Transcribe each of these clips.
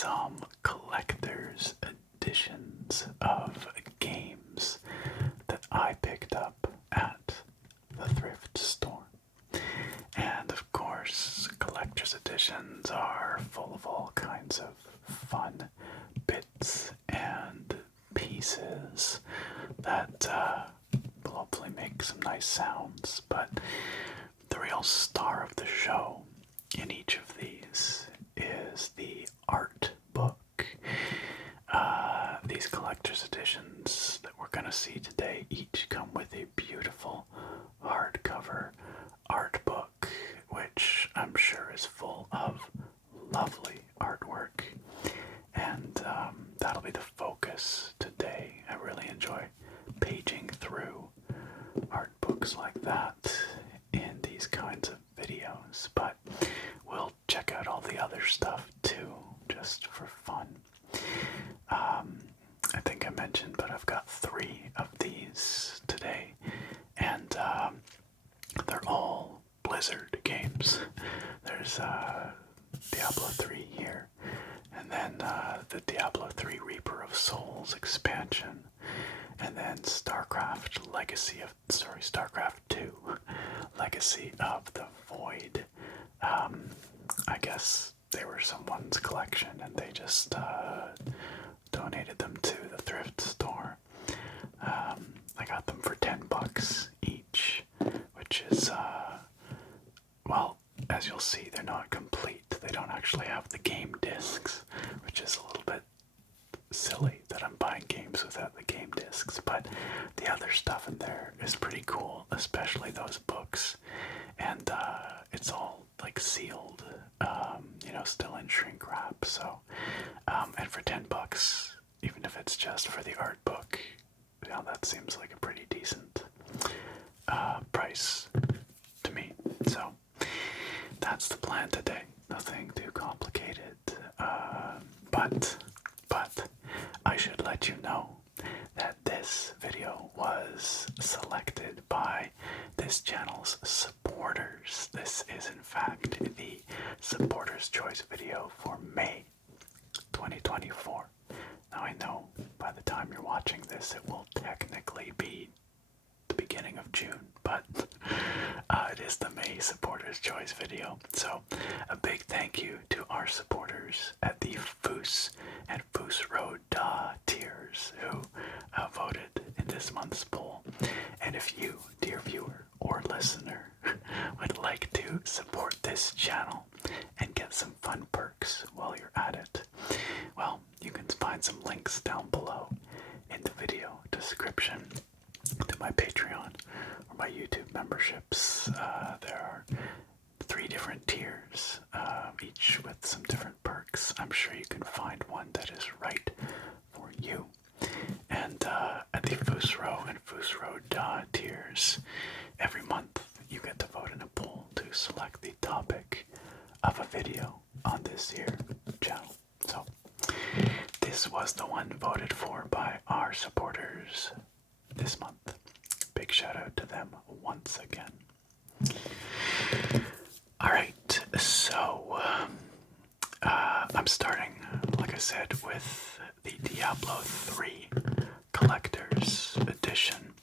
some collector's editions of games that I picked up at the thrift store. And of course, collector's editions are full of all kinds of fun bits and pieces that will hopefully make some nice sounds. But the real star of the show in each of these is the art book. These collector's editions that we're going to see today each come with a beautiful hardcover art book, which I'm sure is full of lovely artwork. And that'll be the focus today. I really enjoy paging through art books like that in these kinds of videos, but we'll check out all the other stuff too, just for fun. I think I mentioned, but I've got 3 of these today, and they're all Blizzard games. There's Diablo 3 here, and then the Diablo 3 Reaper of Souls expansion, and then Starcraft II, Legacy of the Void. I guess they were someone's collection and they just donated them to the thrift store. I got them for $10 each, which is, well, as you'll see, they're not complete. They don't actually have the game discs, which is a little bit silly that I'm buying games without the game discs, but the other stuff in there is pretty cool, especially those books. And it's all like sealed, still in shrink wrap. So, and for $10, even if it's just for the art book, that seems like a pretty decent price to me. So that's the plan today. Nothing too complicated, but I should let you know that this video was selected by this channel's supporters. This is in fact the supporters choice video for May 2024. Now I know by the time you're watching this it will technically be the beginning of June, but it is the May supporters choice video. So a big thank you to our supporters at the Foos and Foos Road tiers who voted in this month's poll. And if you, dear viewer or listener, would like to support this channel and get some fun perks while you're at it, well, you can find some links down below in the video description to my Patreon or my YouTube memberships. There are 3 different tiers, each with some different perks. I'm sure you can find one that is right for you. And at the Foosro and Foosro tiers, every month you get to vote in a poll to select the topic of a video on this here channel. So this was the one voted for by our supporters this month. Big shout out to them once again. Alright, so I'm starting, like I said, with the Diablo III Collector's Edition.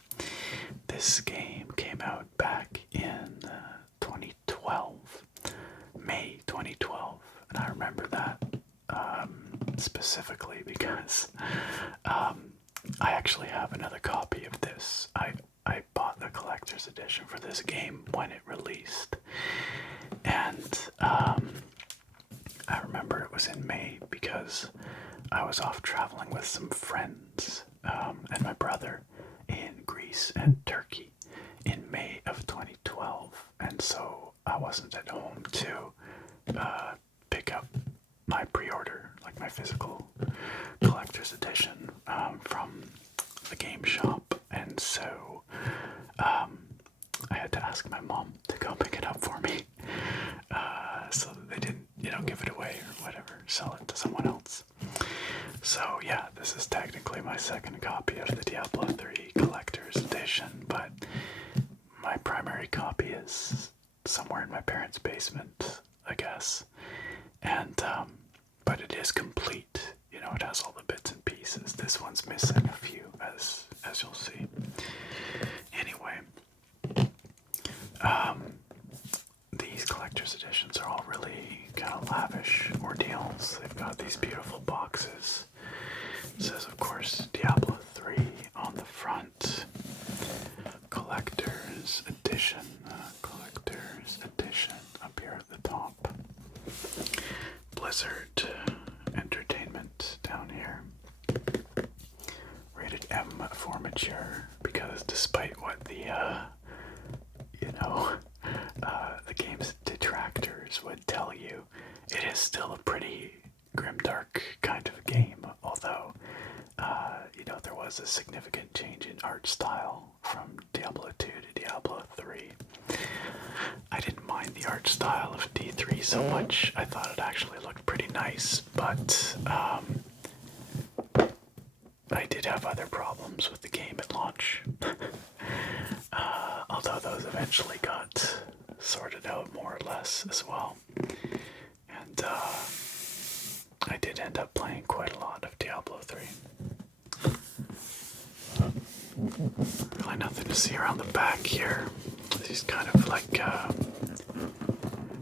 This game came out back in 2012, May 2012, and I remember that specifically because I actually have another copy of this. I bought the collector's edition for this game when it released, and I remember it was in May because I was off traveling with some friends and my brother in Greece and Turkey in May of 2012, and so I wasn't at home to pick up my pre-order, like my physical collector's edition, from the game shop, and so I had to ask my mom to go pick it up for me, so that they didn't, give it away or whatever, sell it to someone else. So yeah, this is technically my second copy of the Diablo III Collector's Edition, but my primary copy is somewhere in my parents' basement, I guess. And but it is complete. You know, it has all the bits and pieces. This one's missing a few, as you'll see. Anyway, these collector's editions are all really kind of lavish ordeals. They've got these beautiful boxes. It says, of course, Diablo III on the front. Collector's edition. Collector's edition up here at the top. Blizzard Entertainment down here. Rated M for mature, because despite what the the game's detractors would tell you, it is still a pretty grimdark kind of game, although there was a significant change in art style from Diablo II to Diablo III. I didn't mind the art style of D3 so much. I thought it actually looked pretty nice, but I did have other problems with the game at launch. Although those eventually got sorted out more or less as well. And I did end up playing quite a lot of Diablo 3. Really nothing to see around the back here. These kind of like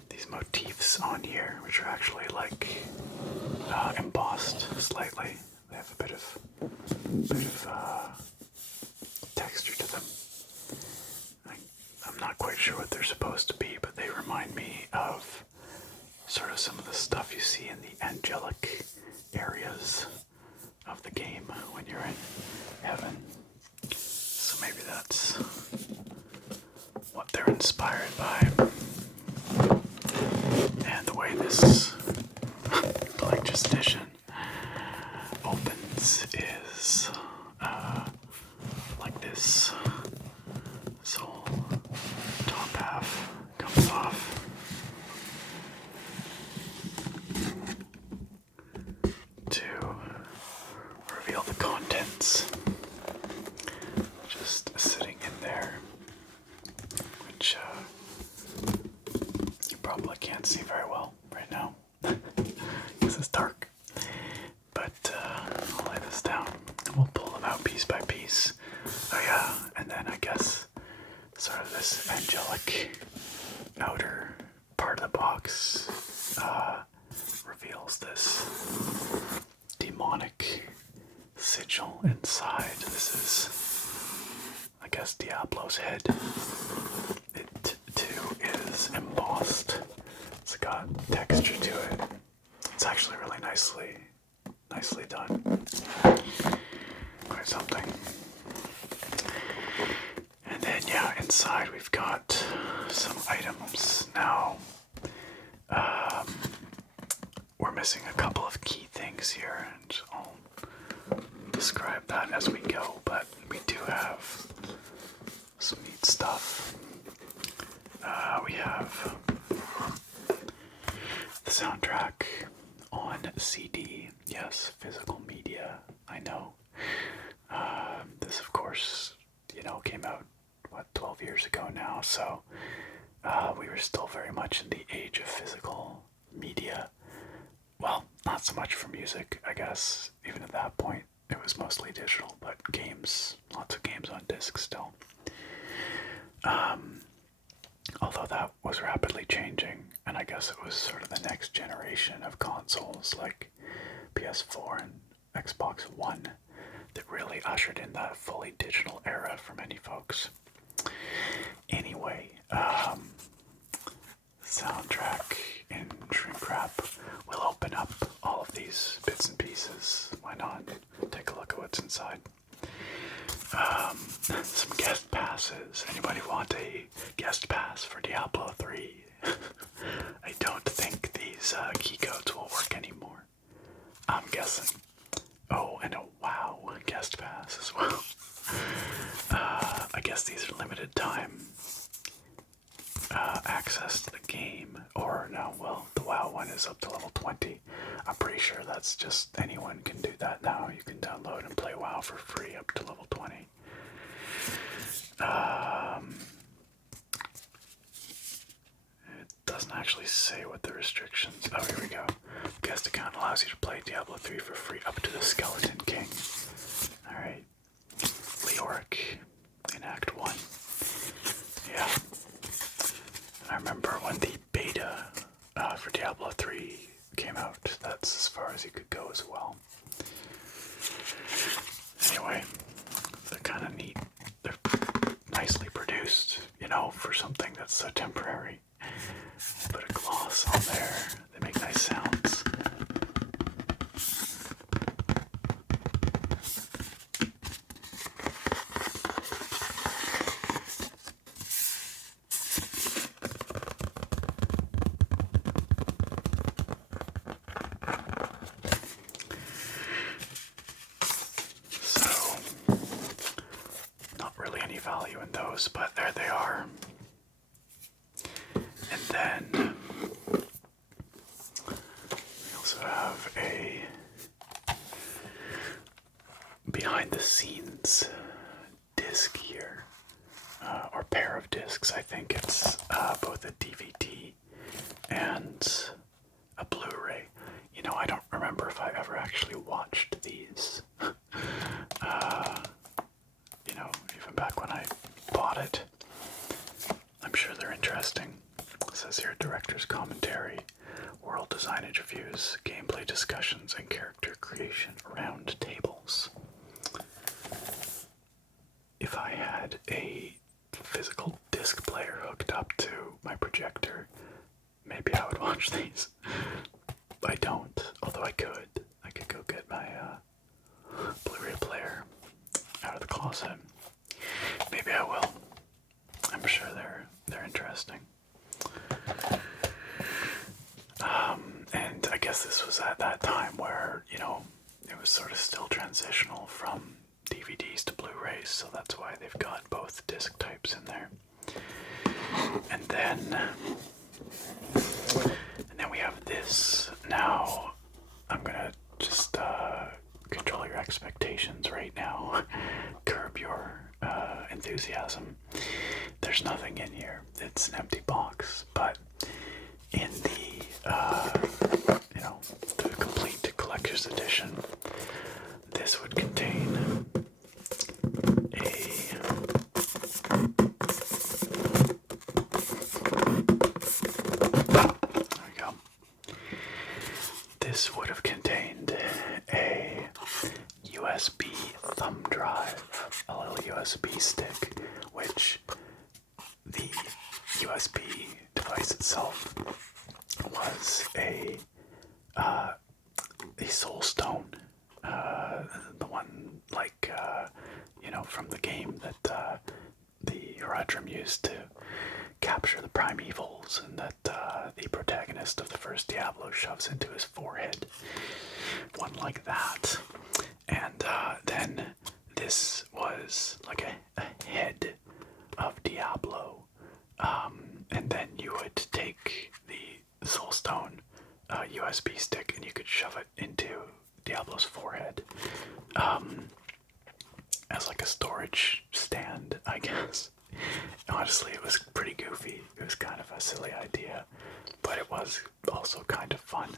these motifs on here, which are actually like embossed slightly. They have a bit of texture to them. I'm not quite sure what they're supposed to be, but they remind me of sort of some of the stuff you see in the angelic areas of the game when you're in heaven. So maybe that's what they're inspired by. And the way this collector's edition opens is like this. This whole top half comes off. To reveal the contents. Just sitting in there, which you probably can't see very well right now because it's dark. But I'll lay this down and we'll pull them out piece by piece. Oh yeah, and then I guess sort of this angelic outer part of the box reveals this demonic sigil inside. This is, I guess, Diablo's head. It too is embossed. It's got texture to it. It's actually really nicely done. Quite something. And then yeah, inside we've got some items. Now, we're missing a couple of key things here, and I'll describe that as we go, but we do have some neat stuff. We have the soundtrack on CD. Yes, physical media, I know. This, of course, came out, 12 years ago now, so we were still very much in the age of physical media. Well, not so much for music, I guess. Even at that point, it was mostly digital, but games, lots of games on disc still. Although that was rapidly changing, and I guess it was sort of the next generation of consoles like PS4 and Xbox One that really ushered in that fully digital era for many folks. Anyway, soundtrack in shrink wrap. We'll open up all of these bits and pieces. Why not? Take a look at what's inside. Some guest passes. Anybody want a guest pass for Diablo 3? I don't think these key codes will work anymore. I'm guessing. Oh, and a WoW guest pass as well. I guess these are limited time access to the game. Or no, well, the WoW one is up to level 20. I'm pretty sure that's just anyone can do that now. You can download and play WoW for free up to level 20. It doesn't actually say what the restrictions. Oh, here we go. Guest account allows you to play Diablo 3 for free up to the Skeleton King. Alright. Leoric in Act 1. Yeah. I remember when the beta for Diablo 3 came out. That's as far as you could go as well. Anyway, they're kind of neat. They're nicely produced, you know, for something that's so temporary. Put a gloss on there. They make nice sounds. So, not really any value in those, but there they are. And then we also have a behind the scenes disc here, or pair of discs. I think it's both a DVD and a Blu-ray. You know, I don't remember if I ever actually watched these. You know, even back when I bought it. I'm sure they're interesting. It says here, director's commentary, world design interviews, gameplay discussions, and character creation round tables. If I had a physical disc player hooked up to my projector, maybe I would watch these. I don't, although I could. I could go get my Blu-ray player out of the closet. Maybe I will. I'm sure they're interesting. And I guess this was at that time where, you know, it was sort of still transitional from DVDs to Blu-rays, so that's why they've got both disc types in there. And then we have this. Now, I'm gonna just control your expectations right now. Curb your enthusiasm. There's nothing in here. It's an empty box, but in the you know, the complete collector's edition, this would contain a there we go. This would have contained a USB thumb drive, a little USB stick, which the USB device itself was a soul stone, the one like you know, from the game that the Rodrim used to capture the primevals, and that the protagonist of the first Diablo shoves into his forehead. One like that. And then this was like a head of Diablo. And then you would take the Soulstone USB stick and you could shove it into Diablo's forehead as like a storage stand, I guess. Honestly, it was pretty goofy. It was kind of a silly idea, but it was also kind of fun.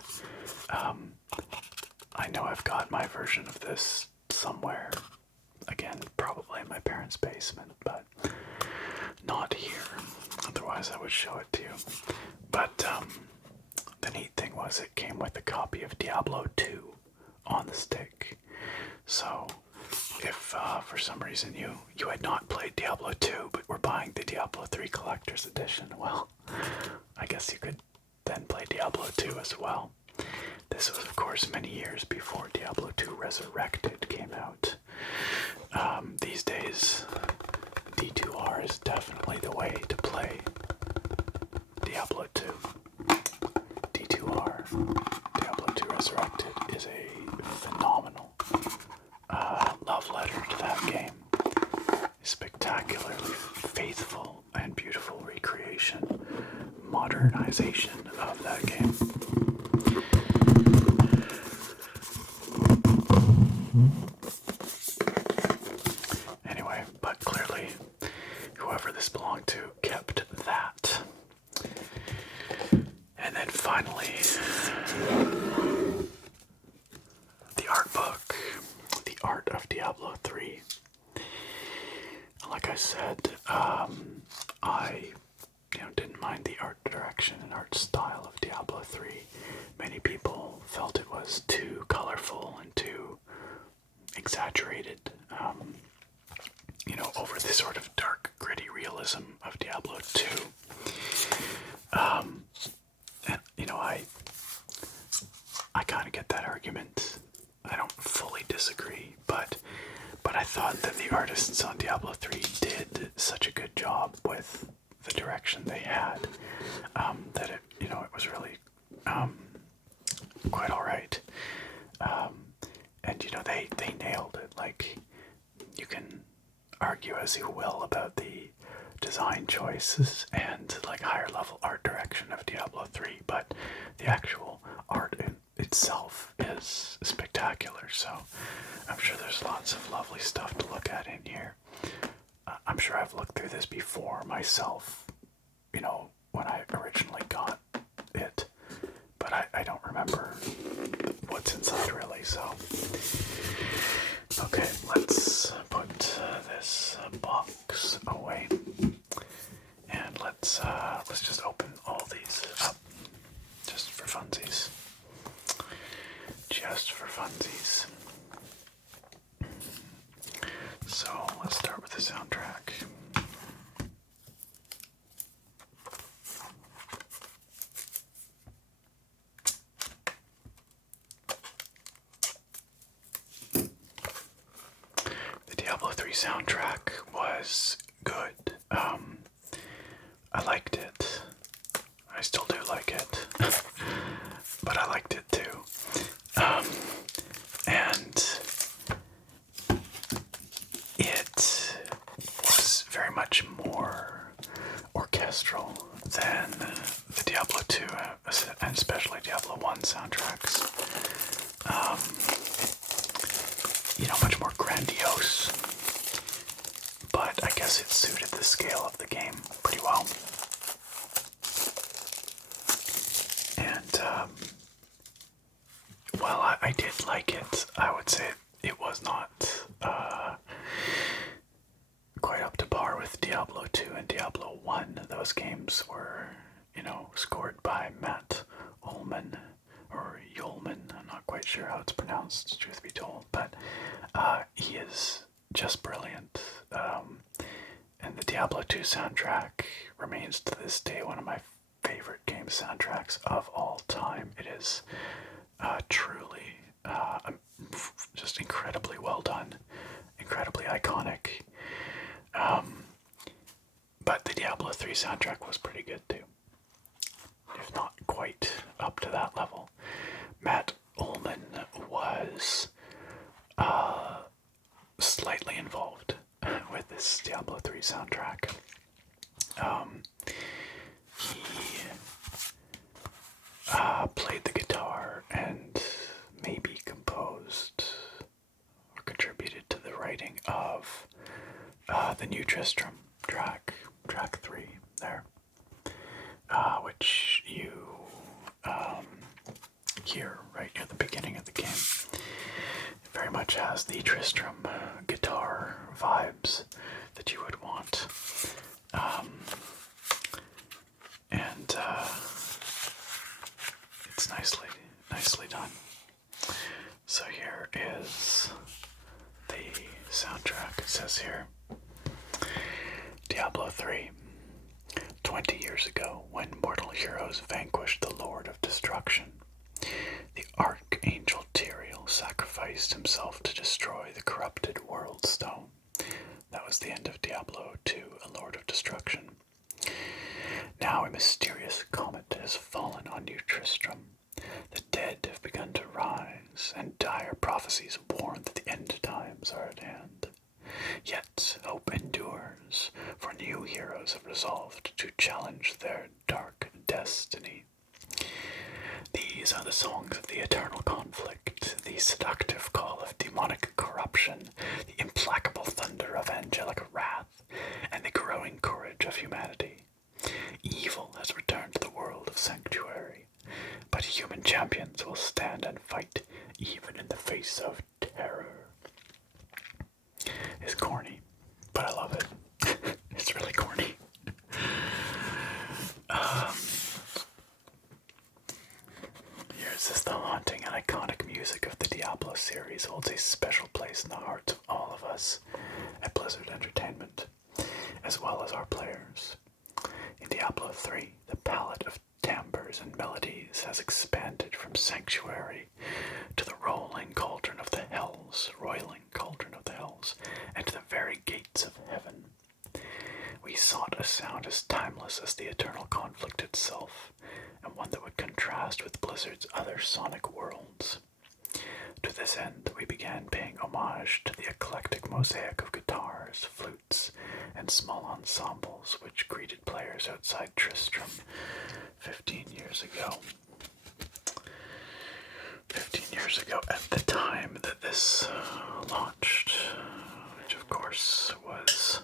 I know I've got my version of this somewhere. Again, probably in my parents' basement, but not here. Otherwise, I would show it to you. But the neat thing was it came with a copy of Diablo II on the stick. So if for some reason you had not played Diablo 2 but were buying the Diablo 3 Collector's Edition, well, I guess you could then play Diablo 2 as well. This was, of course, many years before Diablo 2 Resurrected came out. These days, D2R is definitely the way to play Diablo 2. D2R, Diablo 2 Resurrected, is a phenomenal love letter to that game. A spectacularly faithful and beautiful recreation, modernization of that game. Anyway, but clearly, whoever this belonged to kept that. finally the art book, The Art of Diablo III. Like I said, I didn't mind the art direction and art style of Diablo 3. Many people felt it was too colorful and too exaggerated, over the sort of dark, gritty realism of Diablo 2. And, I kind of get that argument. I don't fully disagree, but I thought that the artists on Diablo 3 did such a good job with the direction they had, that it was really quite all right. And they nailed it. Like, you can argue as you will about the design choices and like higher level art direction of Diablo 3, but the actual art itself is spectacular. So I'm sure there's lots of lovely stuff to look at in here. I'm sure I've looked through this before myself, when I originally got it, but I don't remember what's inside really. So okay, let's put this box away, and let's just open all these up, just for funsies. Just for funsies. So let's start with the soundtrack. The Diablo 3 soundtrack was good. I liked it. I still do like it. But I liked it too. And it was very much more orchestral than the Diablo 2 and especially Diablo 1 soundtracks. Much more grandiose. But I guess it suited the scale of the game pretty well. And, while I did like it, I would say it was not quite up to par with Diablo 2 and Diablo 1. Those games were, scored by Matt Ullman, or Ullman, I'm not quite sure how it's pronounced, truth be told, but he is just brilliant. And the Diablo 2 soundtrack remains to this day one of my favorite game soundtracks of all time. It is truly just incredibly well done, incredibly iconic. But the Diablo 3 soundtrack was pretty good too, if not quite up to that level. Matt Ullman was slightly involved with this Diablo 3 soundtrack. He played the guitar and maybe composed or contributed to the writing of the New Tristram track 3 there, which you hear right near the beginning of the game. It very much has the Tristram guitar vibes that you would want. And it's nicely done. So here is the soundtrack. It says here, Diablo 3. 20 years ago, when mortal heroes vanquished the Lord of Destruction, the Archangel Tyrael sacrificed himself to destroy the corrupted World Stone. That was the end of Diablo II, A Lord of Destruction. Now a mysterious comet has fallen on New Tristram. The dead have begun to rise, and dire prophecies warn that the end times are at hand. Yet hope endures, for new heroes have resolved to challenge their dark destiny. These are the songs of the eternal conflict, the seductive call of demonic corruption, the implacable thunder of angelic wrath, and the growing courage of humanity. Evil has returned to the world of sanctuary. champions will stand and fight even in the face of terror. It's corny, but I love it. It's really corny. Here's this: the haunting and iconic music of the Diablo series holds a special place in the hearts of all of us at Blizzard Entertainment, as well as our players. In Diablo III, the palette of timbres and melodies has expanded from sanctuary to the roiling cauldron of the hells, and to the very gates of heaven. We sought a sound as timeless as the eternal conflict itself, and one that would contrast with Blizzard's other sonic worlds. To this end, we began paying homage to the eclectic mosaic of guitars, flutes, and small ensembles which greeted players outside Tristram 15 years ago. 15 years ago at the time that this launched, which of course was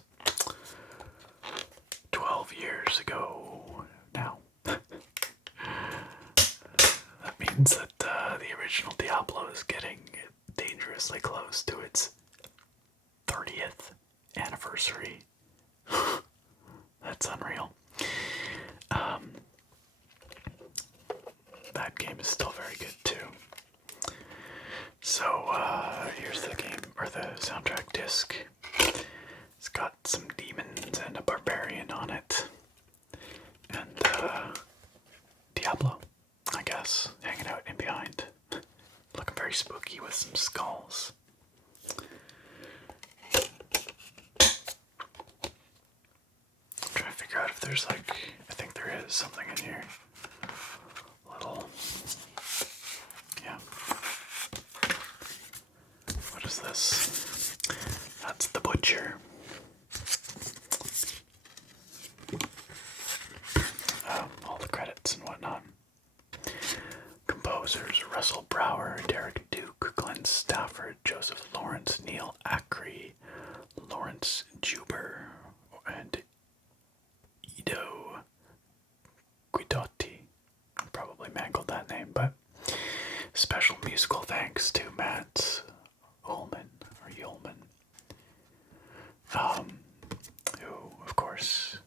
12 years ago now. That means that the original Diablo is getting dangerously close to its 30th anniversary. That's unreal. That game is still very good too. So here's the game, or the soundtrack disc. It's got some demons and a barbarian on it. And Diablo, I guess, hanging out in behind. Looking very spooky with some skulls. I'm trying to figure out if there's I think there is something in here. Little, yeah. What is this? That's the butcher. All the credits and whatnot. Composers: Russell Brower, Derek Duke, Glenn Stafford, Joseph Lawrence, Neil Acree, Lawrence Juber, and Ido Guidotti. I probably mangled that name, but special musical thanks to Matt Ullman, who, of course,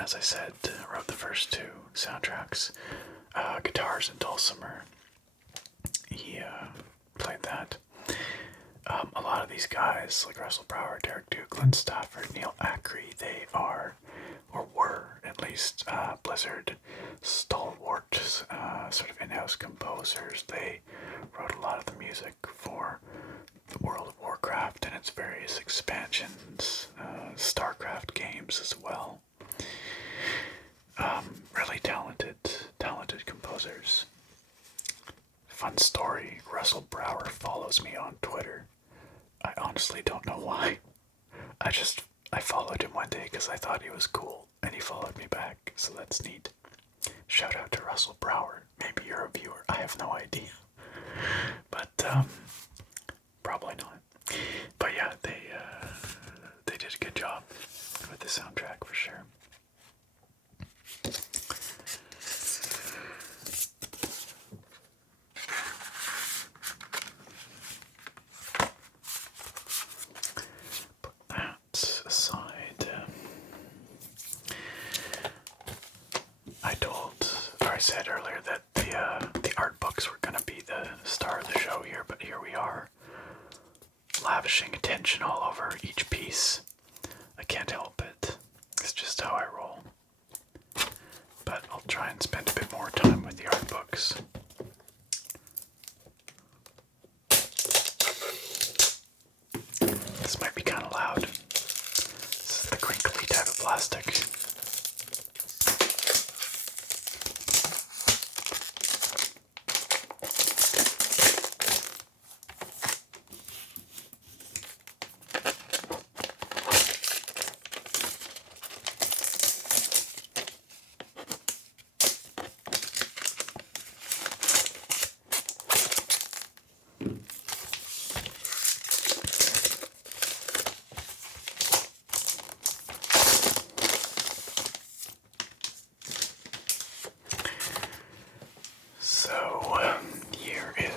as I said, wrote the first two soundtracks. Guitars and Dulcimer. He played that. A lot of these guys, like Russell Brower, Derek Duke, Glenn Stafford, Neil Acree, they are, or were at least, Blizzard stalwart sort of in-house composers. They wrote a lot of the music for the World of Warcraft and its various expansions, Starcraft games as well. Really talented composers. Fun story: Russell Brower follows me on Twitter. I honestly don't know why. I followed him one day because I thought he was cool, and he followed me back, so that's neat. Shout out to Russell Brower. Maybe you're a viewer. I have no idea. But, probably not. But yeah, they did a good job with the soundtrack for sure. Put that aside. I said earlier that the art books were going to be the star of the show here, but here we are, lavishing attention all over each piece. I can't help it. It's just how I roll. But I'll try and spend a bit more time with the art books. This might be kind of loud. This is the crinkly type of plastic.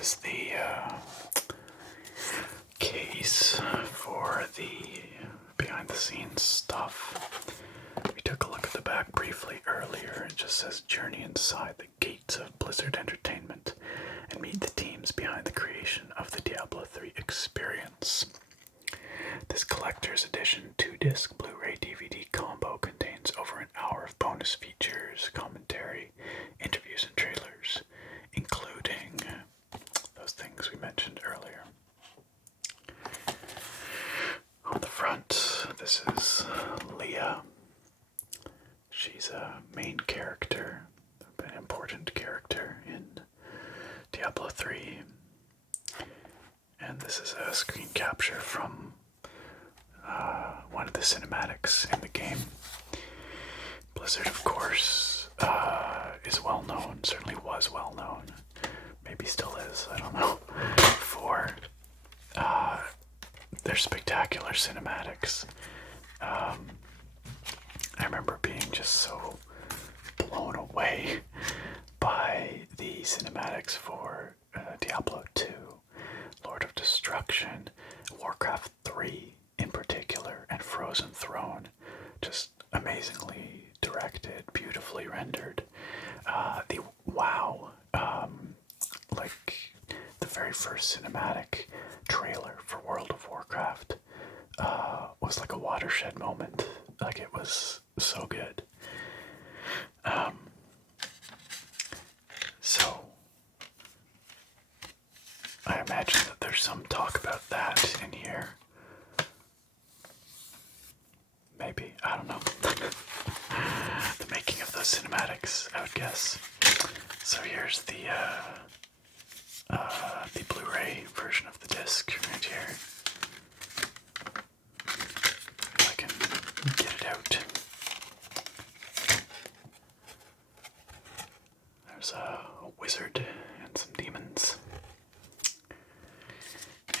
is the case for the behind-the-scenes stuff. We took a look at the back briefly earlier. It just says journey inside the gates of Blizzard Entertainment and meet the teams behind the creation of the Diablo III experience. This collector's edition 2-disc Blu-ray DVD combo contains over an hour of bonus features, commentary, interviews, and trailers, including those things we mentioned earlier. On the front, this is Leah. She's a main character, an important character in Diablo III. And this is a screen capture from one of the cinematics in the game. Blizzard, of course, is well known, certainly was well known, maybe still is, I don't know, for their spectacular cinematics. I remember being just so blown away by the cinematics for Diablo II, Lord of Destruction, Warcraft III in particular, and Frozen Throne. Just amazingly directed, beautifully rendered. The WoW, like the very first cinematic trailer for World of Warcraft, was like a watershed moment. Like, it was so good. So I imagine that there's some talk about that in here. Maybe, I don't know. The making of those cinematics, I would guess. So here's the Blu-ray version of the disc right here. If I can get it out. There's a wizard and some demons.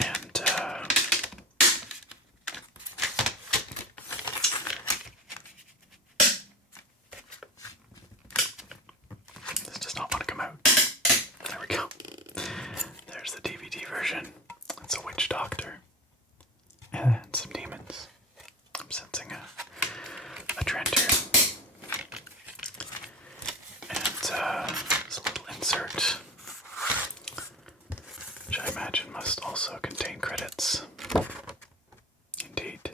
And this does not want to come out. There we go. There's the DVD version. It's a witch doctor and some demons. I'm sensing a trend here. And there's a little insert, which I imagine must also contain credits. Indeed.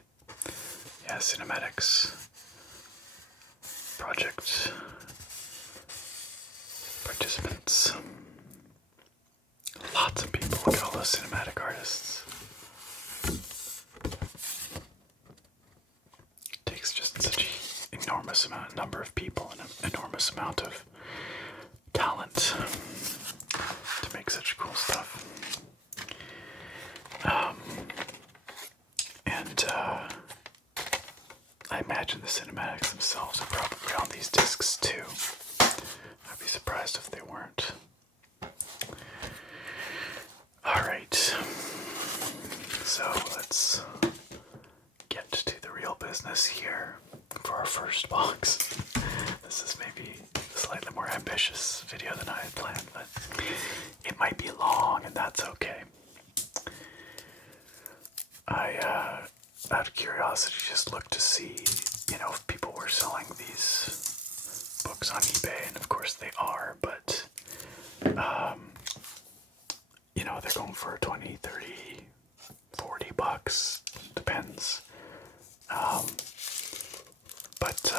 Yeah, cinematics. Project participants. Lots of people. Look at all those cinematic artists. It takes just such an enormous number of people and an enormous amount of talent to make such cool stuff. And I imagine the cinematics themselves are probably on these discs too. I'd be surprised if they weren't. Alright, so let's get to the real business here for our first box. This is maybe a slightly more ambitious video than I had planned, but it might be long, and that's okay. I, out of curiosity, just looked to see, if people were selling these books on eBay, and of course they are, but, they're going for 20, 30, 40 bucks, depends. But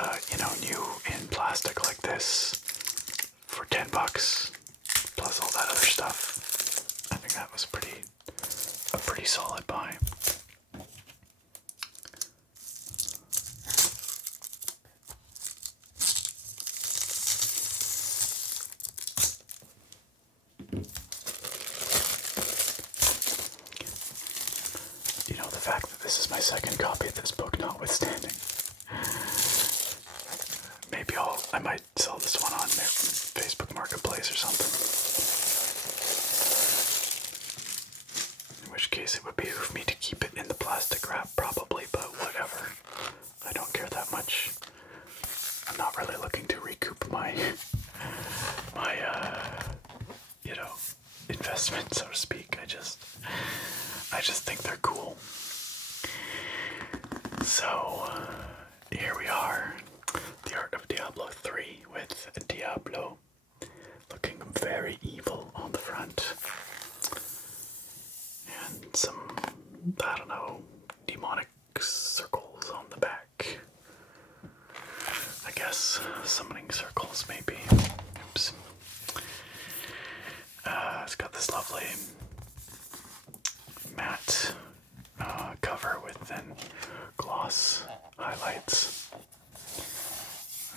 new in plastic like this for 10 bucks, plus all that other stuff, I think that was a pretty solid buy. The fact that this is my second copy of this book notwithstanding, maybe I might sell this one on Facebook Marketplace or something. In which case it would behoove me to keep it in the plastic wrap probably, but whatever. I don't care that much. I'm not really looking to recoup my investment, so to speak. I just think they're cool. So here we are, the art of Diablo 3 with Diablo looking very evil on the front, and some, I don't know, demonic circles on the back. I guess summoning circles, maybe. Oops. It's got this lovely matte cover with then gloss highlights.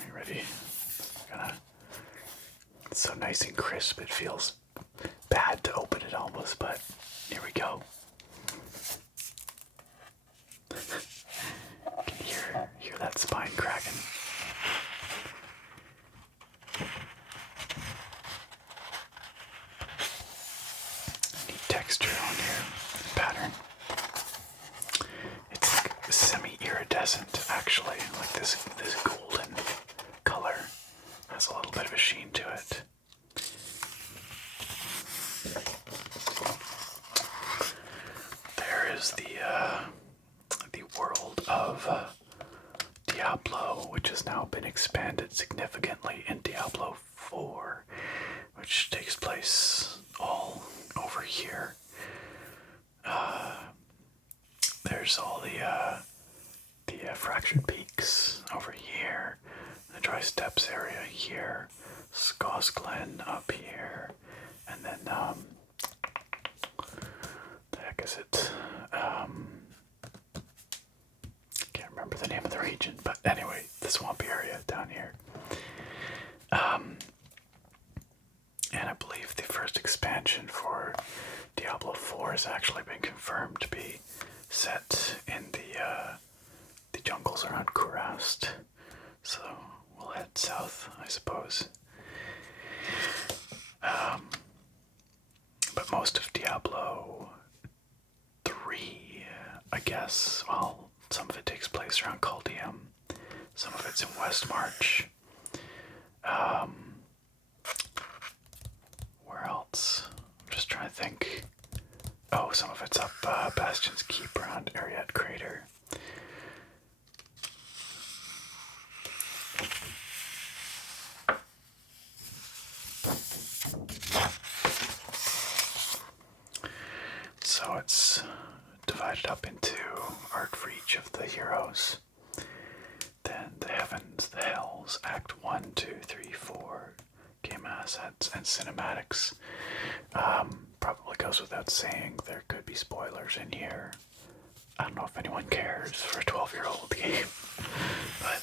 Are you ready? It's so nice and crisp, it feels bad to open it almost, but here we go. Can you hear that spine cracking? Neat texture on here, pattern. It's like semi-iridescent, actually, like this golden color has a little bit of a sheen to it. There is the world of Diablo, which has now been expanded significantly in Diablo 4, which takes place all over here. There's all the fractured peaks over here, the dry steppes area here, Scoss Glen up here, and then the heck is it? Can't remember the name of the region, but anyway, the swampy area down here. And I believe the first expansion for Diablo 4 has actually been confirmed to be set in the jungles around Kurast. So we'll head south, I suppose. But most of Diablo 3, I guess, well, some of it takes place around Caldeum, some of it's in Westmarch. Where else? I'm just trying to think. Oh, some of it's up Bastion's Keep around Ariat Crater. So it's divided up into art for each of the heroes. Then the heavens, the hells, Act 1, 2, 3, 4, game assets, and cinematics. Probably goes without saying, there could be spoilers in here. I don't know if anyone cares for a 12-year-old game. But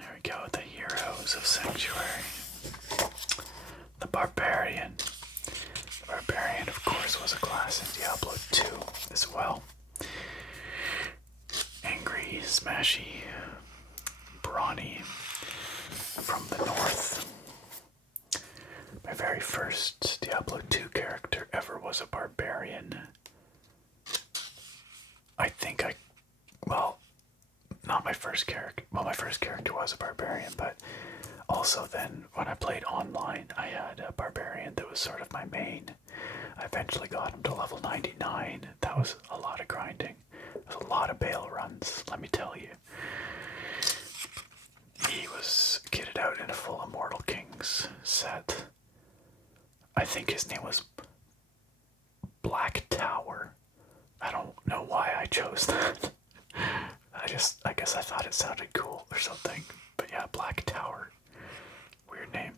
there we go, the heroes of Sanctuary. The Barbarian. The Barbarian, of course, was a class in Diablo II as well. Angry, smashy, brawny, from the north. My very first Diablo II character ever was a barbarian. Not my first character. Well, my first character was a barbarian, but also then when I played online, I had a barbarian that was sort of my main. I eventually got him to level 99. That was a lot of grinding. It was a lot of bail runs, let me tell you. He was kitted out in a full Immortal Kings set. I think his name was Black Tower. I don't know why I chose that. I guess I thought it sounded cool or something. But yeah, Black Tower. Weird name.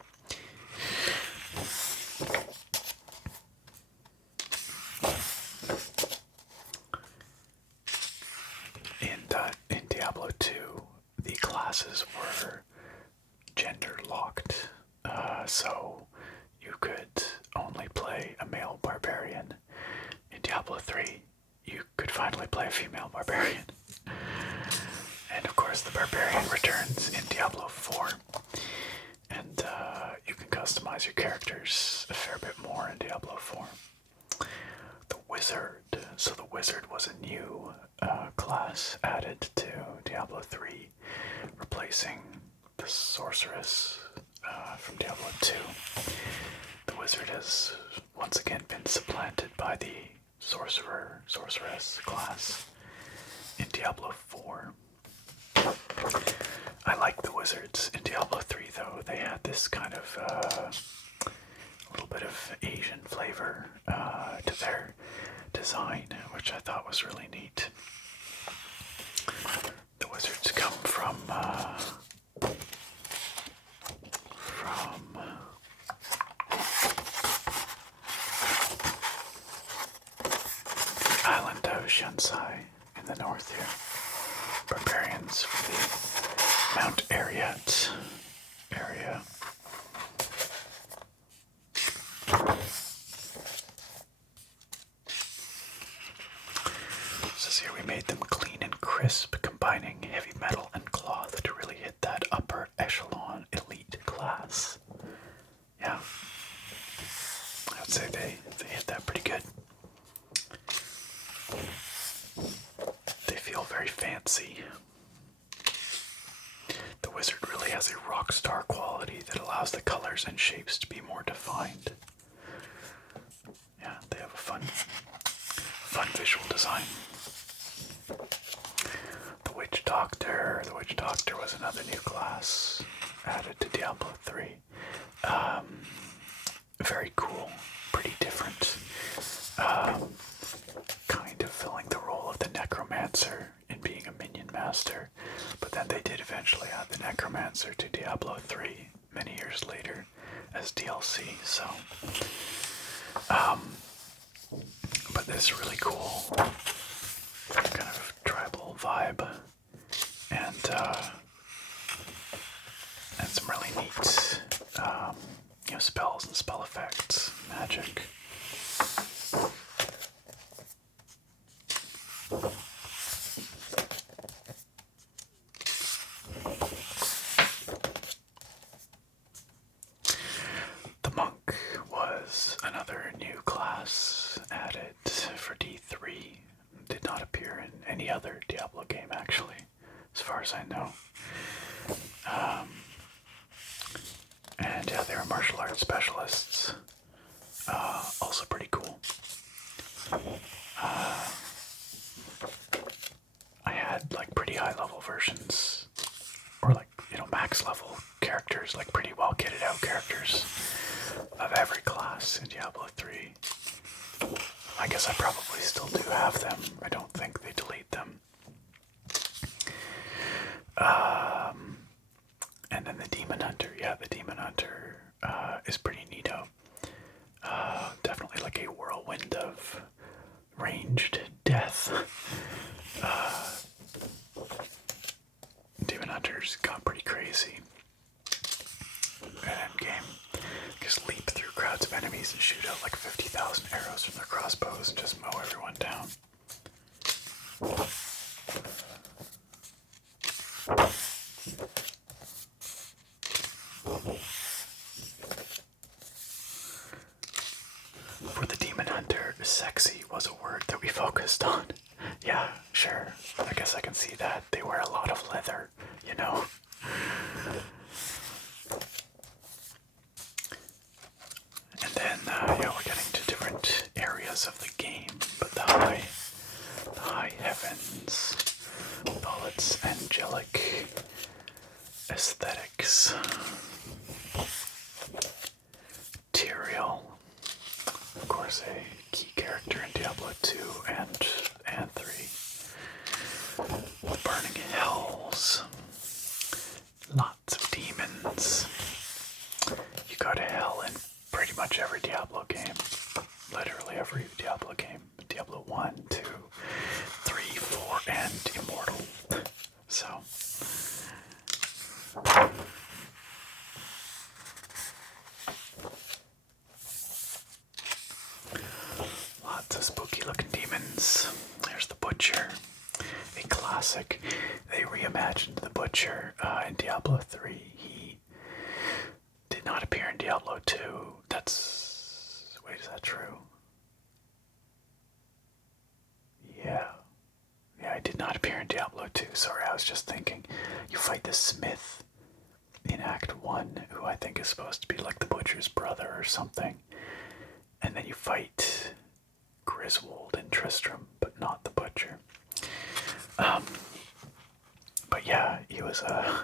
In Diablo 2, the classes were gender locked. So you could only play a male barbarian. In Diablo 3, you could finally play a female barbarian. And of course, the barbarian returns in Diablo 4. And you can customize your characters a fair bit more in Diablo 4. The Wizard. So the Wizard was a new class added to Diablo 3, replacing the Sorceress from Diablo 2. The wizard has once again been supplanted by the sorceress class in Diablo 4. I like the wizards in Diablo 3 though. They had this kind of a little bit of Asian flavor to their design, which I thought was really neat. The wizards come from the island of Shansai in the north here. Barbarians from the Mount Ariat area. It says here we made them clean and crisp, combining heavy metal and cloth to really hit that upper echelon elite class. Yeah, I would say they hit that pretty good. They feel very fancy. The wizard really has a rock star quality that allows the colors and shapes to be more defined. Yeah, they have a fun visual design. The Witch Doctor was another new class added to Diablo 3. Very cool, pretty different. Kind of filling the role of the necromancer in being a minion master, but then they did eventually add the necromancer to Diablo 3 many years later as DLC, so but this is really cool kind of tribal vibe and some really neat spells and spell effects, magic. The monk was another new class added for D3. Did not appear in any other Diablo game, actually, as far as I know. And yeah, they were martial arts specialists. Also pretty cool. I had like pretty high level versions, or like, max level characters, like pretty well kitted out characters of every class in Diablo 3. I guess I probably still do have them. I don't think they delete them. And then the Demon Hunter. Yeah, the Demon Hunter is pretty neato. Definitely like a whirlwind of ranged death. Demon Hunters got pretty crazy at endgame. Just leap through crowds of enemies and shoot out like 50,000 arrows from their crossbows and just mow everyone down. For the Demon Hunter, sexy was a word that we focused on. Yeah, sure. I guess I can see that. They wear a lot of leather, And then, we're getting to different areas of the game, but the high heavens, with all its angelic aesthetics. Tyrael, of course, a key character in Diablo 2 and 3. The burning hells. Lots of demons. You go to hell in pretty much every Diablo game. Literally every Diablo game. Diablo 1, 2, 3, 4, and Immortal. So lots of spooky looking demons. There's the Butcher, a classic. They reimagined the Butcher in Diablo 3. He did not appear in Diablo 2. Wait, is that true? Yeah. Yeah, I did not appear in Diablo 2. Sorry, I was just thinking. You fight the Smith in Act 1, who I think is supposed to be like the Butcher's brother or something. and then you fight Griswold and Tristram, but not the Butcher. But yeah, he was a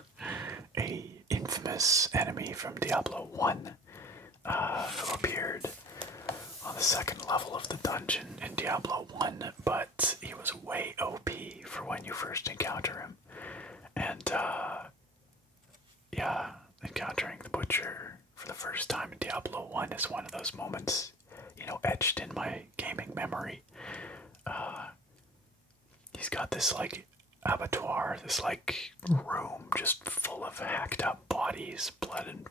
infamous enemy from Diablo 1 who appeared on the second level of the dungeon in Diablo 1, but he was way OP for when you first encounter him. And yeah, encountering the Butcher for the first time in Diablo 1 is one of those moments, etched in my gaming memory. He's got this like abattoir, this like room just full of hacked up bodies, blood and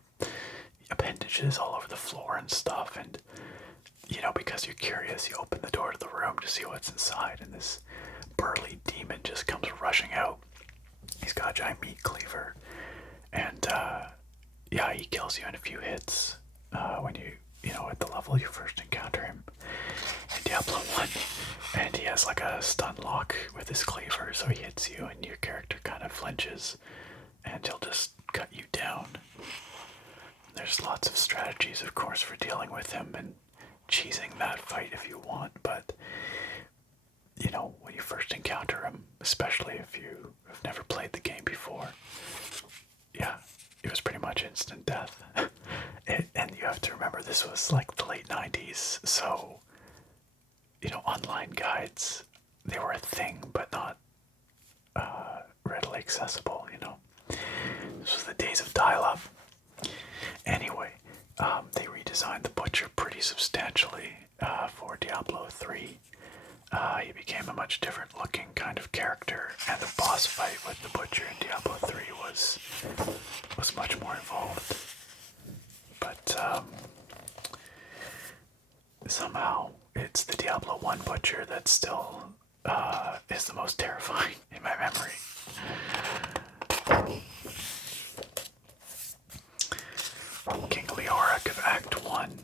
appendages all over the floor and stuff, and because you're curious, you open the door to the room to see what's inside, and this burly demon just comes rushing out. He's got a giant meat cleaver, and yeah, he kills you in a few hits when at the level you first encounter him in Diablo 1. And he has like a stun lock with his cleaver, so he hits you and your character kind of flinches, and he'll just cut you down. There's lots of strategies, of course, for dealing with him and cheesing that fight if you want, but when you first encounter him, especially if you have never played the game before, yeah, it was pretty much instant death. And you have to remember, this was like the late 90s, so online guides, they were a thing, but not readily accessible. This was the days of dial-up. Anyway, they redesigned the Butcher pretty substantially for Diablo III. He became a much different looking kind of character, and the boss fight with the Butcher in Diablo III was much more involved. But somehow it's the Diablo 1 Butcher that still is the most terrifying in my memory. King Leoric of Act 1.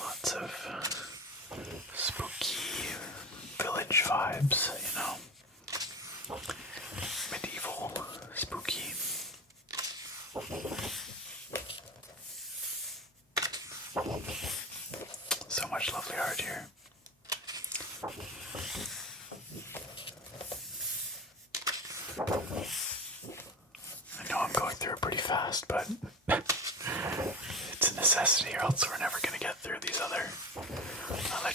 Lots of spooky village vibes, medieval spooky. So much lovely art here. I know I'm going through it pretty fast, but it's a necessity, or else we're never going to get through these other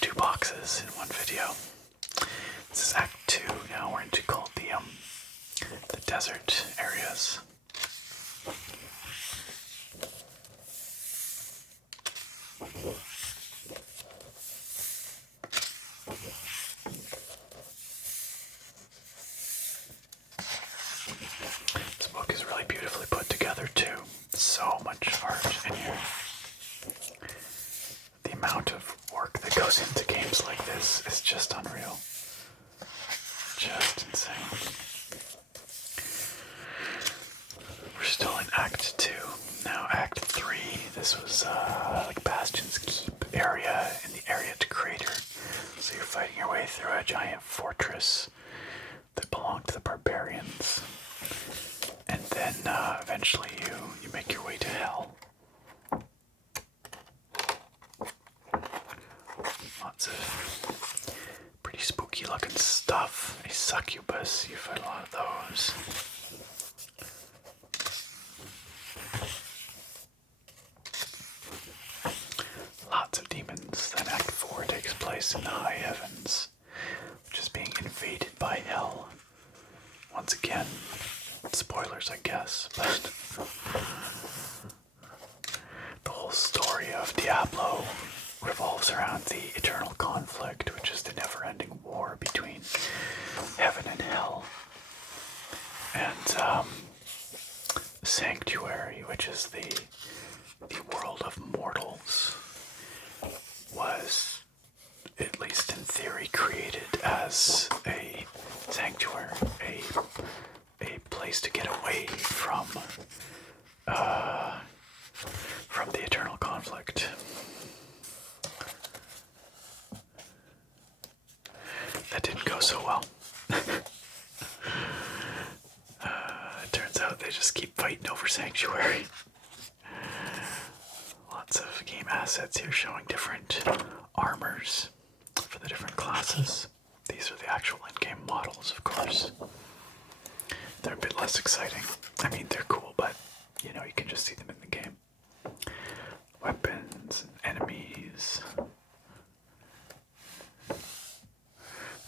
two boxes in one video. This is Act 2. Now we're into called the desert areas. This book is really beautifully put together too. So much art in here. The amount of work that goes into games like this is just unreal. Just insane. We're still in Act 2. Now Act 3, this was like Bastion's Keep area in the Ariat Crater. So you're fighting your way through a giant fortress that belonged to the barbarians. And then eventually you make your way to hell. Lots of pretty spooky looking stuff. A succubus, you fight a lot of those. Lots of demons. Then Act 4 takes place in the high heavens, which is being invaded by hell. Once again, spoilers I guess, but the whole story of Diablo revolves around the eternal conflict, which is the never-ending war between heaven and hell. And Sanctuary, which is the world of mortals, was, at least in theory, created as a sanctuary, a place to get away from the eternal conflict. That didn't go so well. It turns out they just keep fighting over Sanctuary. lots of game assets here showing different armors for the different classes. These are the actual in-game models, of course. They're a bit less exciting. I mean, they're cool, but, you know, you can just see them in the game. Weapons, and enemies. No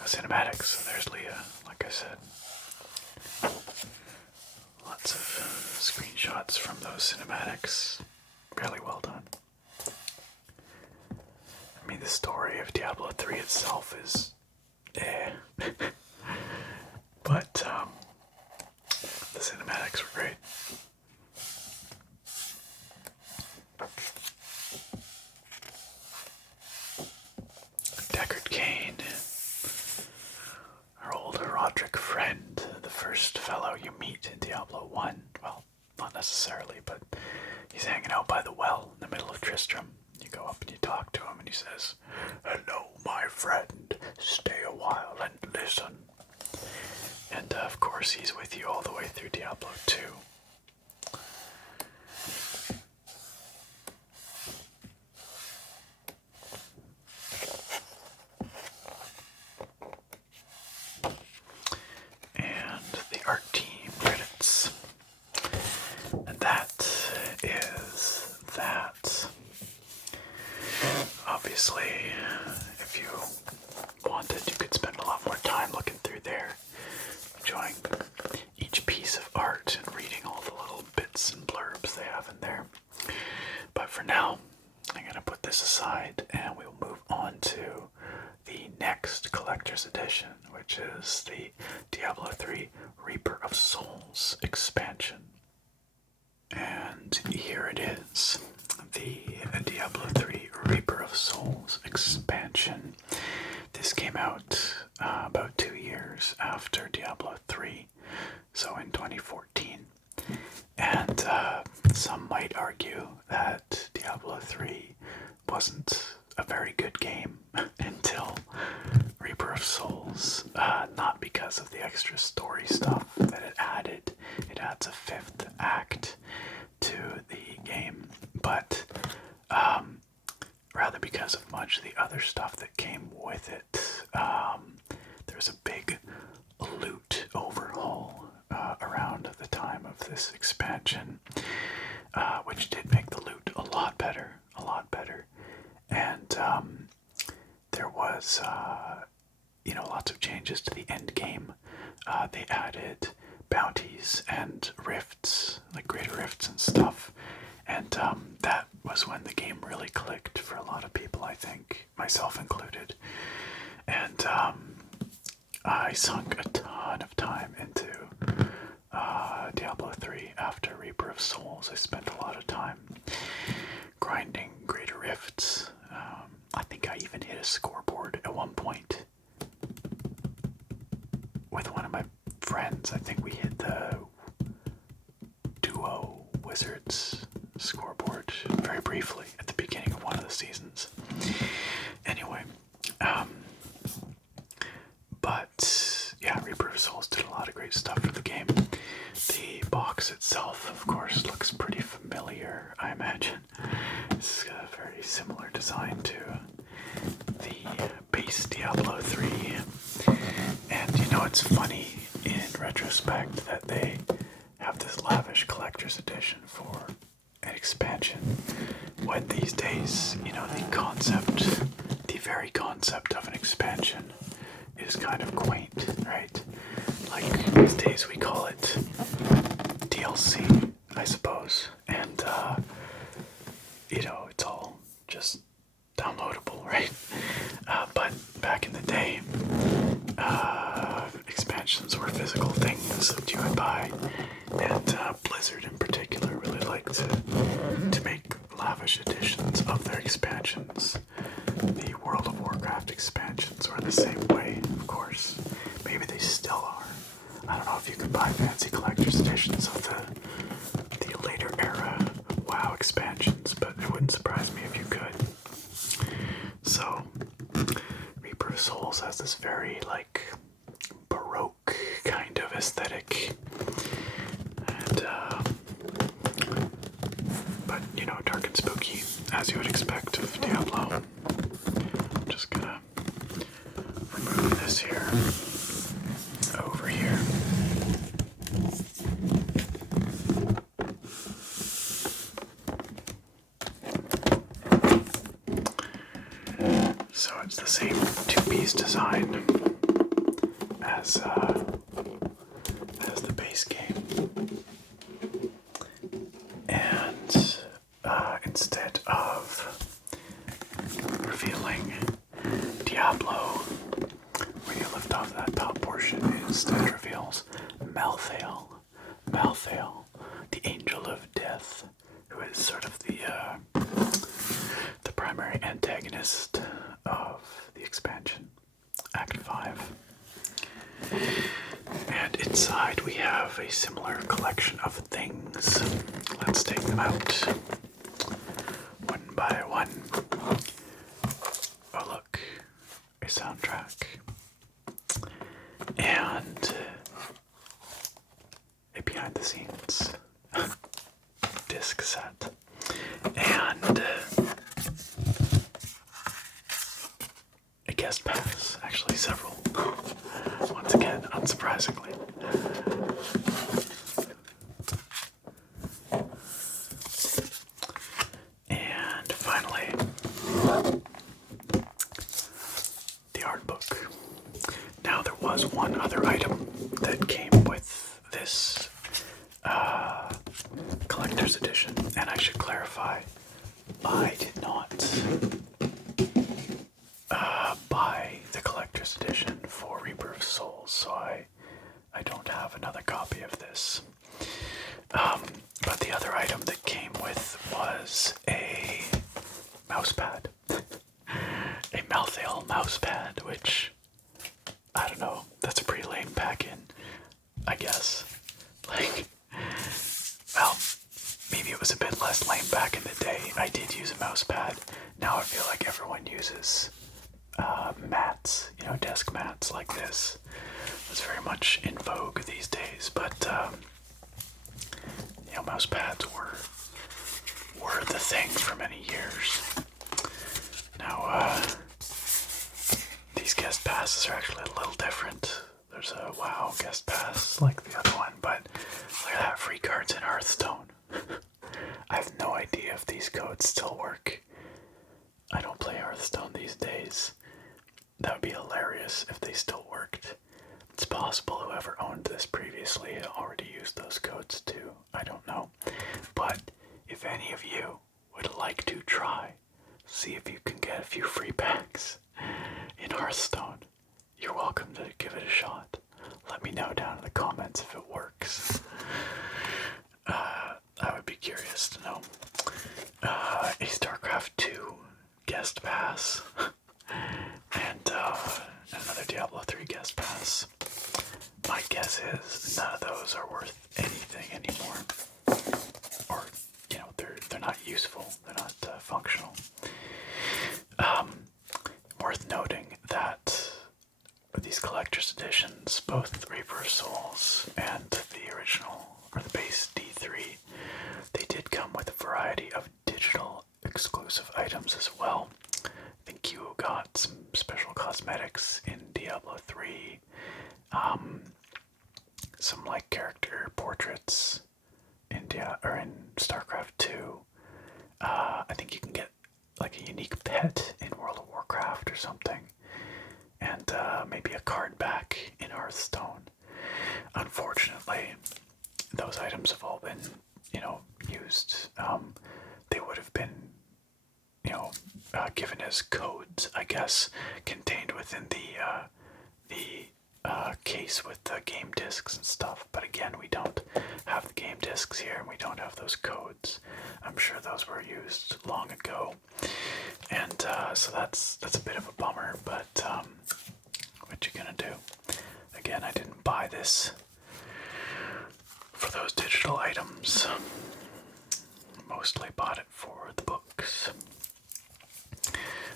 cinematics, so there's Leah, like I said. Lots of screenshots from those cinematics. Really well done. I mean, the story of Diablo 3 itself is but the cinematics were great. Deckard Cain, our old Roderick friend, the first fellow you meet in Diablo 1. Well, not necessarily, but he's hanging out by the well in the middle of Tristram. You go up and you talk to him and he says, "Hello, my friend, stay a while and listen." And of course he's with you all the way through Diablo 2. And the art team credits. And that is that. Obviously, if you wanted, you could spend a lot more time looking through there, enjoying each piece of art and reading all the little bits and blurbs they have in there. But for now, I'm going to put this aside and we'll move on to the next collector's edition, which is the Diablo III Reaper of Souls expansion. And here it is, the Diablo III Reaper of Souls expansion. This came out about 2 years after Diablo 3, so in 2014. And some might argue that Diablo 3 wasn't a very good game until Reaper of Souls, not because of the extra story stuff that it added. It adds a 5th act to the game, but rather because of much of the other stuff that came with it. There's a big loot overhaul around the time of this expansion, which did make the loot a lot better. And there was, lots of changes to the end game. They added bounties and rifts, like greater rifts and stuff. And that was when the game really clicked for a lot of people, I think, myself included. And I sunk a ton of time into Diablo 3 after Reaper of Souls. I spent a lot of time grinding greater rifts. I think I even hit a scoreboard at one point with one of my friends. I think we hit the duo wizards scoreboard very briefly at the beginning of one of the seasons. Anyway, but yeah, Reaper of Souls did a lot of great stuff for the game. The box itself, of course, looks pretty familiar, I imagine. It's a very similar design to the base Diablo 3. And it's funny in retrospect that they have this lavish collector's edition for an expansion, when these days, the very concept of an expansion is kind of quaint, right? Like, these days we call it DLC, I suppose, and, it's all just downloadable, right? But back in the day, expansions were physical things that you would buy, and Blizzard in particular really liked to make lavish editions of their expansions. The World of Warcraft expansions were the same way, of course. Maybe they still are. I don't know if you could buy fancy collector's editions of the later era WoW expansions, but it wouldn't surprise me if you could. So, Reaper of Souls has this very, Baroque kind of aesthetic. And, but, dark and spooky. as you would expect of Diablo. I'm just gonna remove this here, over here. So it's the same two-piece design as the base game, and instead of revealing Diablo, when you lift off that top portion, it instead reveals Malthael. Malthael, the Angel of Death, who is sort of the primary antagonist of the expansion, Act 5. And inside we have a similar collection of things. Let's take them out one by one. Oh look, a soundtrack. And a behind the scenes disc set. And a guest pass, actually several. Once again, unsurprisingly. And finally, the art book. Now, there was one other item that came with this collector's edition, and I should clarify, I did not buy the collector's edition for Reaper of Souls, so I don't have another copy of this. But the other item that came with was a mousepad. A Malthael mousepad, which, I don't know, that's a pretty lame pack-in, I guess. Like, well, maybe it was a bit less lame back in the day. I did use a mousepad. Now I feel like everyone uses mats, desk mats like this. It's very much in vogue these days, but mouse pads were the thing for many years. Now, these guest passes are actually a little different. There's a WoW guest pass like the other one, but look at that, free cards in Hearthstone. I have no idea if these codes still work. I don't play Hearthstone these days. That would be hilarious if they still worked. It's possible whoever owned this previously already used those codes too. I don't know. But if any of you would like to try, see if you can get a few free packs in Hearthstone, you're welcome to give it a shot. Let me know down in the comments if it works. I would be curious to know. A Starcraft II guest pass. And another Diablo III guest pass. My guess is none of those are worth anything anymore. Or, they're not useful. They're not functional. Worth noting that these collector's editions, both Reaper of Souls and the original, or the base D3, they did come with a variety of digital exclusive items as well. I think you got some special cosmetics in Diablo 3, some like character portraits in Starcraft II. I think you can get like a unique pet in World of Warcraft or something, and maybe a card back in Hearthstone. Unfortunately, those items have all been, used. They would have been, given as codes, I guess, contained within the case with the game discs and stuff. But again, we don't have the game discs here, and we don't have those codes. I'm sure those were used long ago, and so that's a bit of a bummer. But what you gonna do? Again, I didn't buy this for those digital items. Mostly bought it for the books.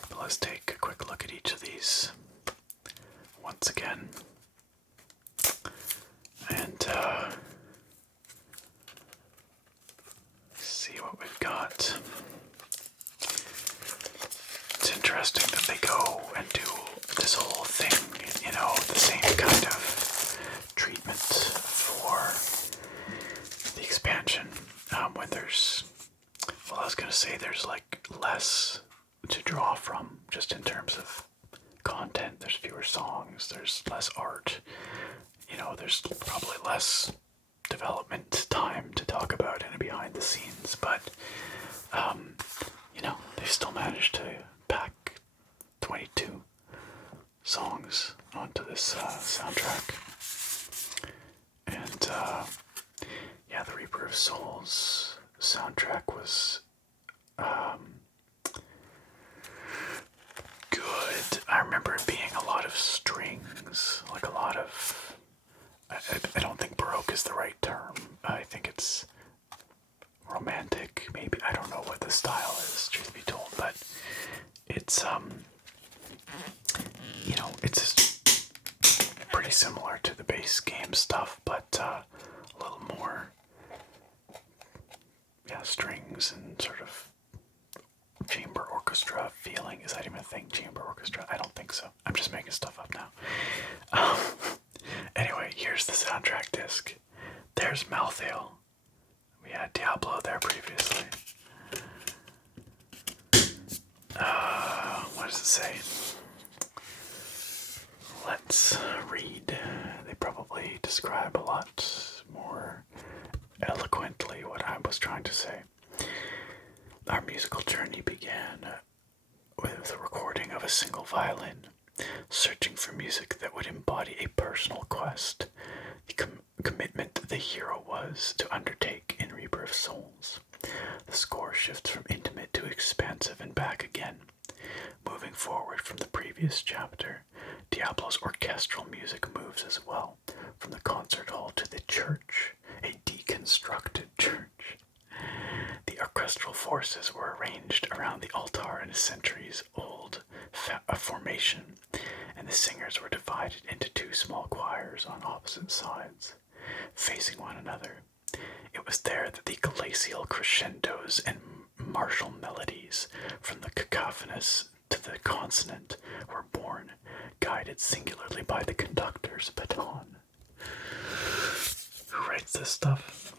But let's take a quick look at each of these once again. And see what we've got. interesting that they go and do this whole thing, you know, the same kind of treatment for the expansion, when there's, well, I was going to say there's like less to draw from, just in terms of content. There's fewer songs, there's less art, you know, there's probably less development time to talk about in a behind the scenes, but you know, they still managed to pack 22 songs onto this soundtrack. And yeah, the Reaper of Souls soundtrack was good. I remember it being a lot of strings, like a lot of, I don't think Baroque is the right term. I think it's romantic, maybe. I don't know what the style is, truth be told, but it's, you know, it's pretty similar to the base game stuff, but a little more, yeah, strings and sort of chamber orchestra feeling. Is that even a thing? Chamber orchestra? I don't think so. I'm just making stuff up now. Anyway, here's the soundtrack disc. There's Malthael. We had Diablo there previously. What does it say? Let's read. They probably describe a lot more eloquently what I was trying to say. Our musical journey began with the recording of a single violin, searching for music that would embody a personal quest, the commitment the hero was to undertake in Reaper of Souls. The score shifts from intimate to expansive and back again. Moving forward from the previous chapter, Diablo's orchestral music moves as well, from the concert hall to the church, a deconstructed church. The orchestral forces were arranged around the altar in a centuries-old formation, and the singers were divided into two small choirs on opposite sides, facing one another. It was there that the glacial crescendos and martial melodies, from the cacophonous to the consonant, were born, guided singularly by the conductor's baton. Who writes this stuff?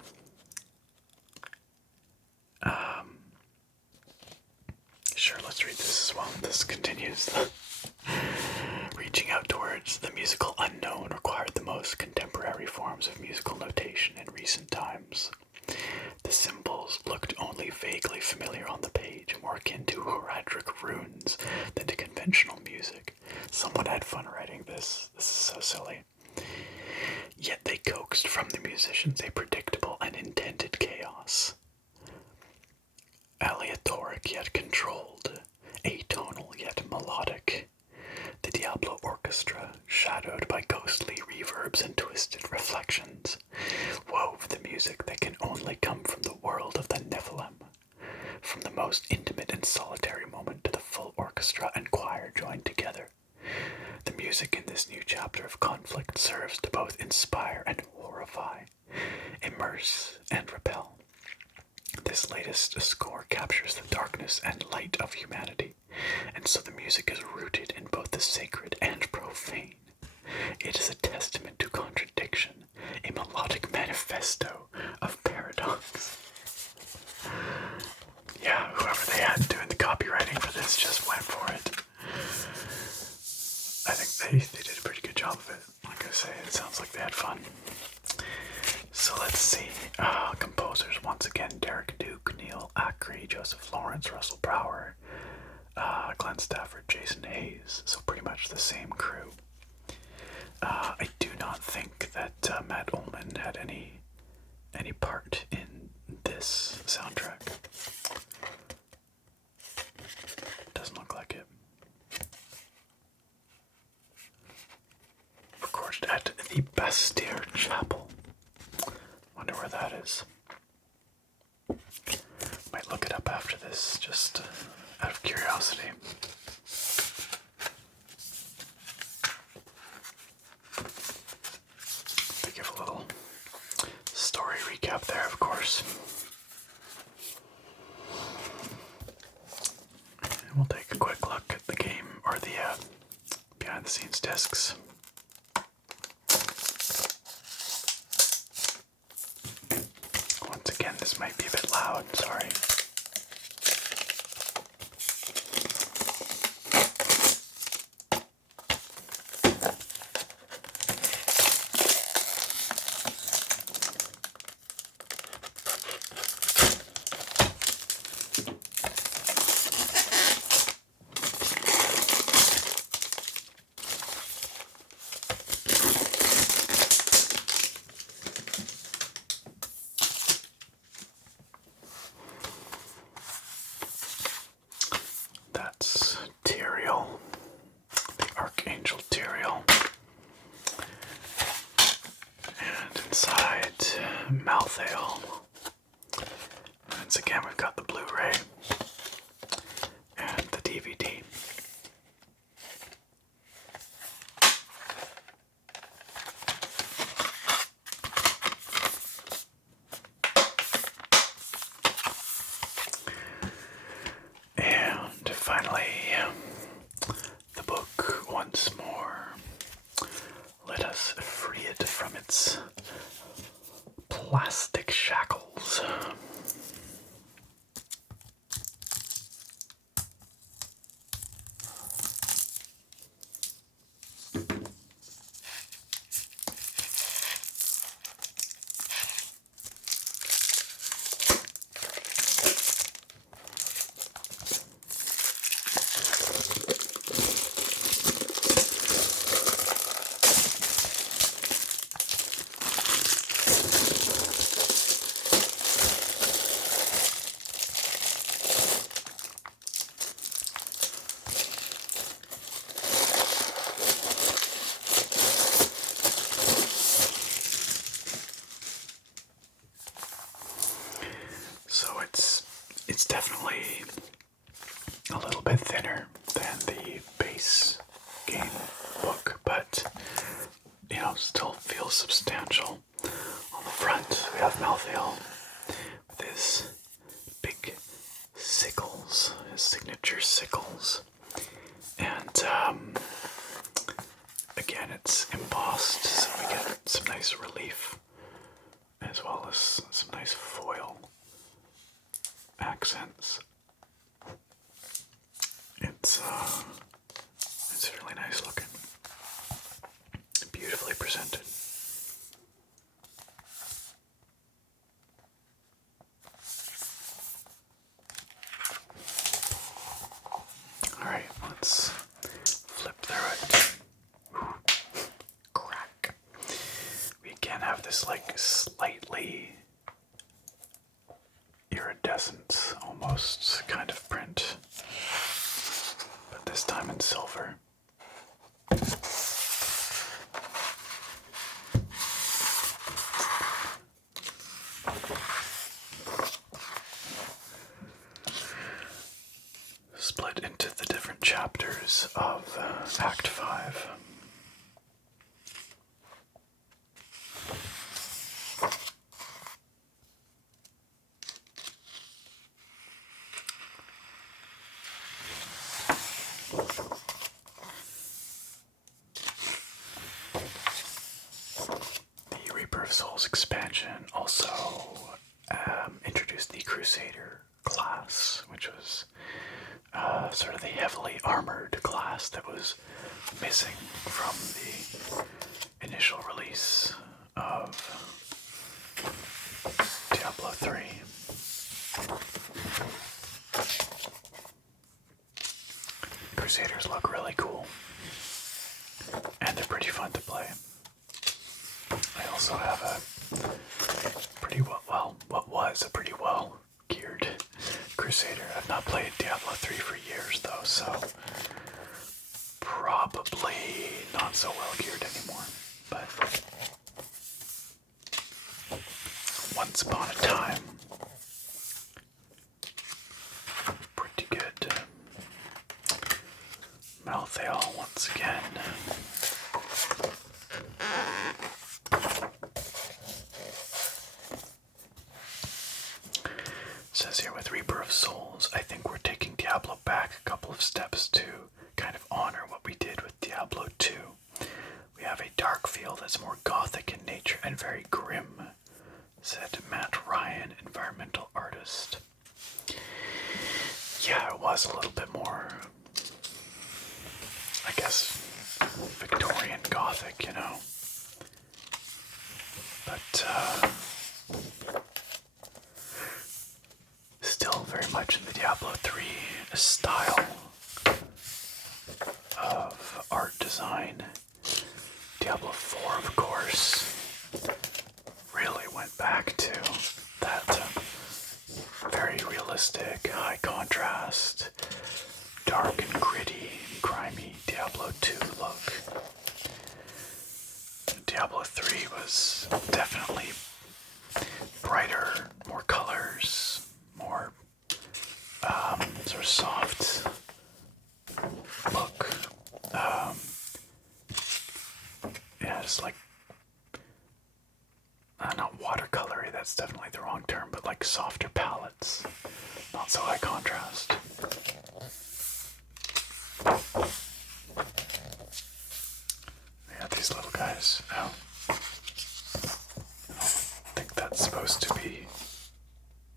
Sure, let's read this as well. This continues. Reaching out towards the musical unknown required the most contemporary forms of musical notation in recent times. The symbols looked only vaguely familiar on the page, more akin to heraldic runes than to conventional music. Someone had fun writing this. This is so silly. Yet they coaxed from the musicians a predictable and intended chaos. Aleatoric yet controlled, atonal yet melodic. The Diablo orchestra, shadowed by ghostly reverbs and twisted reflections, wove the music that can only come from the world of the Nephilim. From the most intimate and solitary moment to the full orchestra and choir joined together. The music in this new chapter of conflict serves to both inspire and horrify, immerse and repel. This latest score captures the darkness and light of humanity, and so the music is rooted in both the sacred and profane. It is a testament to contradiction, a melodic manifesto of paradox. Yeah, whoever they had doing the copywriting for this just went for it. I think they did a pretty good job of it. Like I say, it sounds like they had fun. So let's see. Composers, once again, Derek Duke, Neil Ackrey, Joseph Lawrence, Russell Brower, Glenn Stafford, Jason Hayes. So pretty much the same crew. I do not think that Matt Ullman had any part in this soundtrack. Doesn't look like it. Recorded at the Bastille Chapel. Wonder where that is. Might look it up after this, just out of curiosity. To give a little story recap there, of course. And we'll take a quick look at the discs. Once again, this might be a bit loud, sorry. Malthale. Once again, we've got the Blu-ray and the DVD. And finally, the book once more. Let us free it from its plastic shackles. So it's definitely a little bit thinner than the base game book, but you know, still feels substantial. On the front, we have Malthale with his big sickles, his signature sickles, and again, it's embossed, so we get some nice relief as well as some nice foil accents. It's really nice looking. Beautifully presented. Alright, let's flip through it. Ooh. Crack. We again have this like slightly iridescent, almost kind of print, but this time in silver. Split into the different chapters of Act 5. The Reaper of Souls expansion also introduced the Crusader class, which was sort of the heavily armored class that was missing from the initial release of Diablo III. Crusaders look really cool, and they're pretty fun to play. I also have a pretty what was a pretty well geared Crusader. I've not played Diablo 3 for years though, so probably not so well geared anymore. But once upon a time, pretty good. Malthale once again. It says here with Reaper of Souls, I think we're taking Diablo back a couple of steps to kind of honor what we did with Diablo II. We have a dark feel that's more gothic in nature and very grim, said Matt Ryan, environmental artist. Yeah, it was a little bit more, I guess, Victorian Gothic, you know. But, still very much in the Diablo III style of art design. Diablo IV, of course, really went back to that very realistic, high contrast, dark and gritty, grimy Diablo II look. Diablo III was definitely brighter, more colors, more sort of soft look. Yeah, it's like not watercolory, that's definitely the wrong term, but like softer palettes, not so high contrast. Yeah, these little guys. Oh. I think that's supposed to be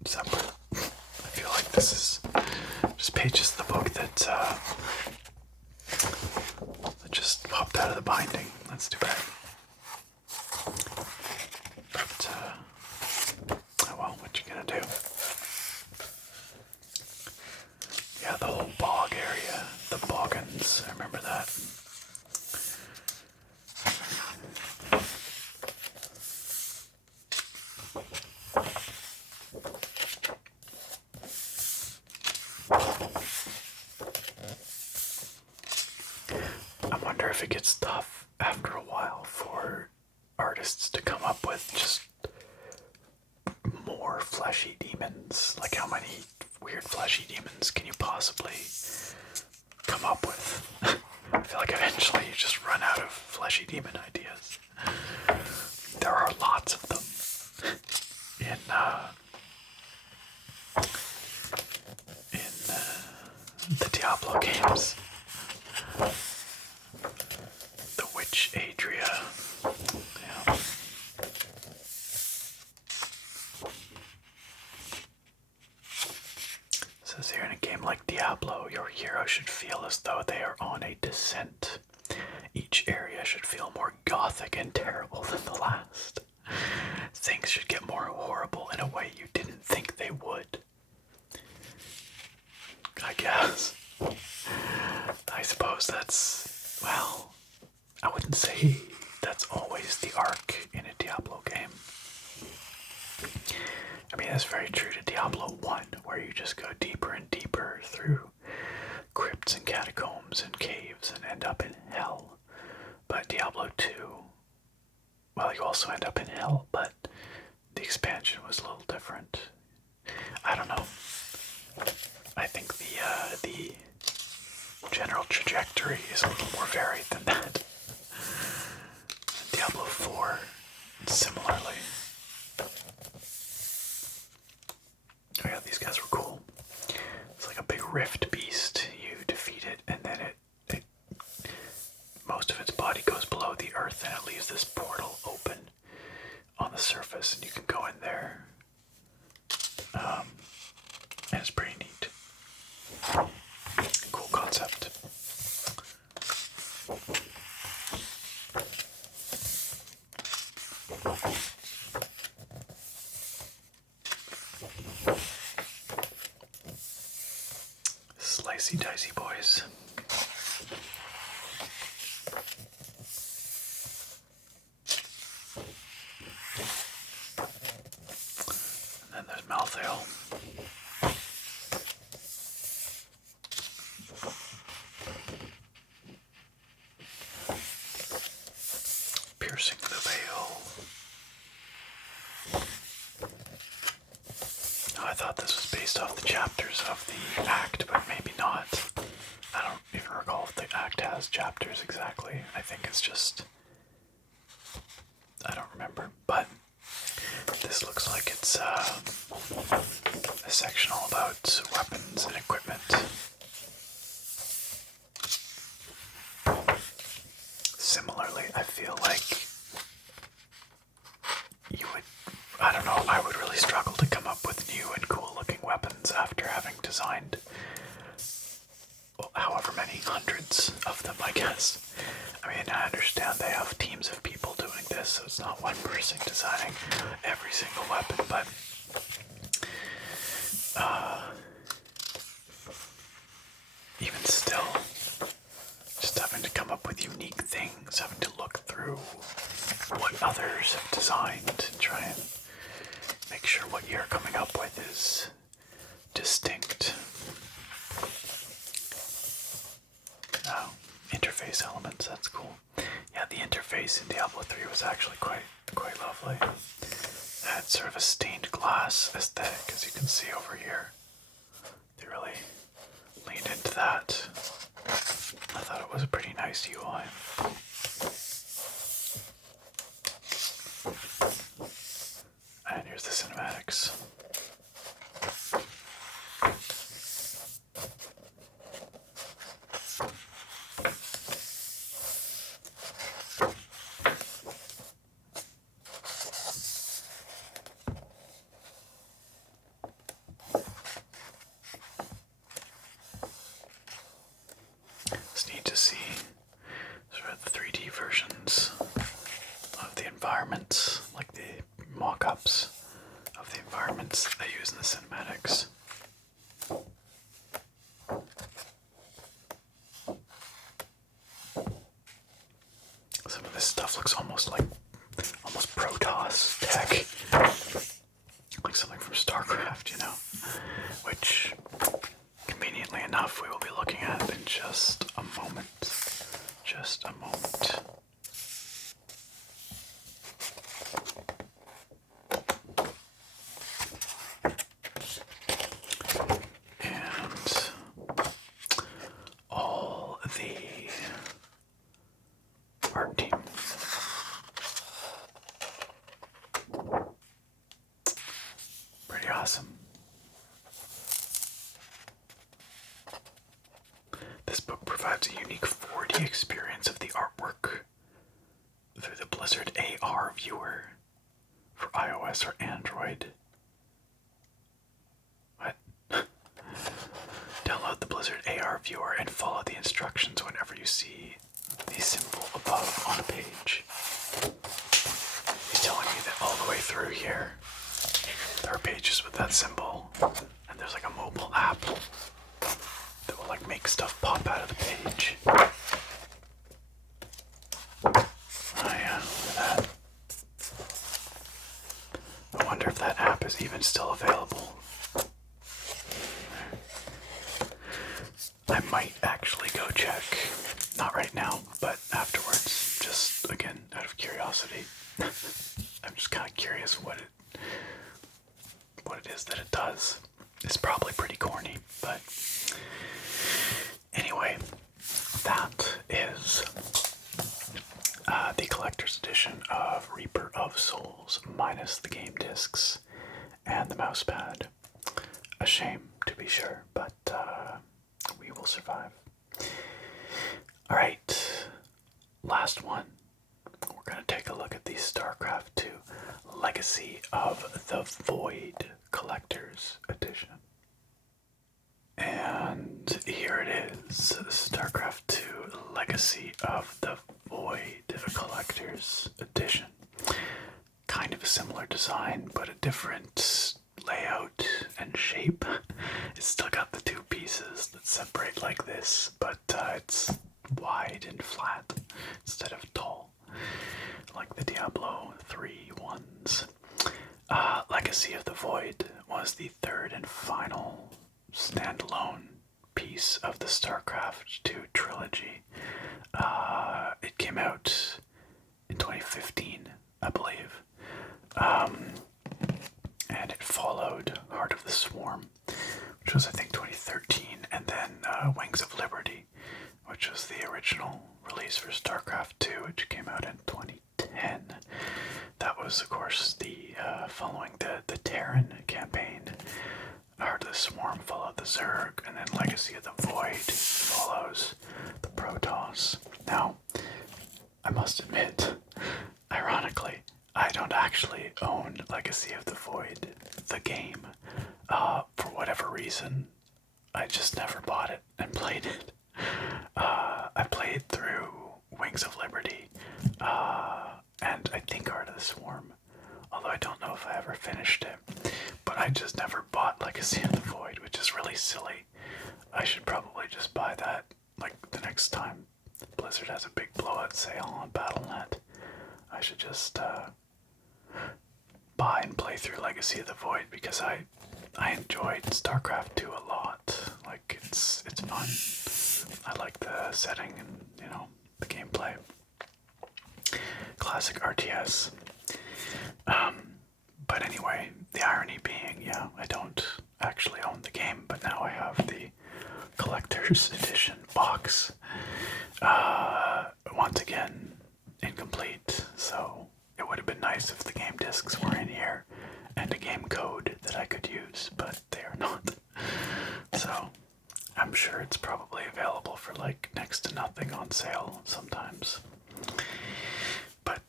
separate. I feel like this is just pages of the book that just popped out of the binding. That's too bad. But, oh well, what you gonna do? Yeah, the whole bog area, the boggins, I remember that. I wonder if it gets tough after a while for artists to come up with just more fleshy demons. Like, how many weird fleshy demons can you possibly come up with? I feel like eventually you just run out of fleshy demon ideas. There are lots of them in the Diablo games. The Witch Adria. Yeah. It says here, in a game like Diablo, your hero should feel as though they are on a descent. Each area should feel more gothic and terrible than the last. Things should get more horrible in a way you didn't think they would. I guess. I suppose that's, well, I wouldn't say that's always the arc in a Diablo game. I mean, that's very true to Diablo 1, where you just go deeper and deeper through crypts and catacombs and caves and end up in hell. But Diablo 2, well, you also end up in hell, but the expansion was a little different. I don't know. I think the general trajectory is a little more varied than that. Diablo 4, similarly. Oh yeah, these guys were cool. It's like a big rift beast. You defeat it, and then it most of its body goes below the earth, and it leaves this portal open on the surface, and you can go in there. And it's pretty neat. Cool concept. Slicey dicey boys. And then there's Malthael. Piercing the veil. Oh, I thought this was based off the chapters of the Act, but maybe not. I don't even recall if the Act has chapters exactly. I think it's just, I don't remember, but this looks like it's a section all about weapons and equipment. similarly, I feel like you would, I don't know, I would really struggle to come up with new and cool looking weapons after having designed however many hundreds of them, I guess. I mean, I understand they have teams of people doing this, so it's not one person designing every single weapon, but even still, just having to come up with unique things, having to look through what others have designed and try and make sure what you're coming up with is distinct. Oh, interface elements, that's cool. Yeah, the interface in Diablo 3 was actually quite lovely. It had sort of a stained glass aesthetic, as you can see over here. They really leaned into that. I thought it was a pretty nice UI. And here's the cinematics. It's neat to see sort of the 3D versions of the environments, like the mock-ups of the environments they use in the cinematics. Some of this stuff looks almost Protoss tech, like something from Starcraft, you know, which, conveniently enough, we will be looking at in just a moment. Just a moment. And all the art team. Pretty awesome. This book provides a unique 4D experience of the artwork through the Blizzard AR viewer for iOS or Android. What? Download the Blizzard AR viewer and follow the instructions whenever you see the symbol above on a page. He's telling me that all the way through here, there are pages with that symbol, and there's like a mobile app that will like make stuff pop out of the page. Oh yeah, look at that. I wonder if that app is even still available. I might actually go check. Not right now, but afterwards. Just, again, out of curiosity. I'm just kind of curious what it is that it does. It's probably pretty corny, but anyway, that is the collector's edition of Reaper of Souls, minus the game discs and the mousepad. A shame, to be sure, but we will survive. Alright, last one. We're going to take a look at the Starcraft II Legacy of the Void Collector's Edition. And here it is, Starcraft II Legacy of the Void Collector's Edition. Kind of a similar design, but a different layout and shape. It's still got the two pieces that separate like this, but it's wide and flat instead of tall, like the Diablo III ones. Legacy of the Void was the third and final standalone piece of the Starcraft II trilogy. It came out in 2015, I believe. And it followed Heart of the Swarm, which was I think 2013, and then Wings of Liberty, which was the original release for StarCraft II, which came out in 2010. That was, of course, the following the Terran campaign. Heart of the Swarm followed the Zerg, and then Legacy of the Void follows the Protoss. Now, I must admit, ironically, I don't actually own Legacy of the Void, the game. For whatever reason, I just never bought it and played it. I played through Wings of Liberty, and I think Heart of the Swarm, although I don't know if I ever finished it. But I just never bought Legacy of the Void, which is really silly. I should probably just buy that, like, the next time Blizzard has a big blowout sale on Battle.net. I should just buy and play through Legacy of the Void, because I enjoyed Starcraft II a lot. Like, it's fun. I like the setting and, the gameplay. Classic RTS. But anyway, the irony being, yeah, I don't actually own the game, but now I have the collector's edition box. Once again, incomplete, so it would have been nice if the game discs were in here and a game code that I could use, but they are not. So I'm sure it's probably available for like next to nothing on sale sometimes. But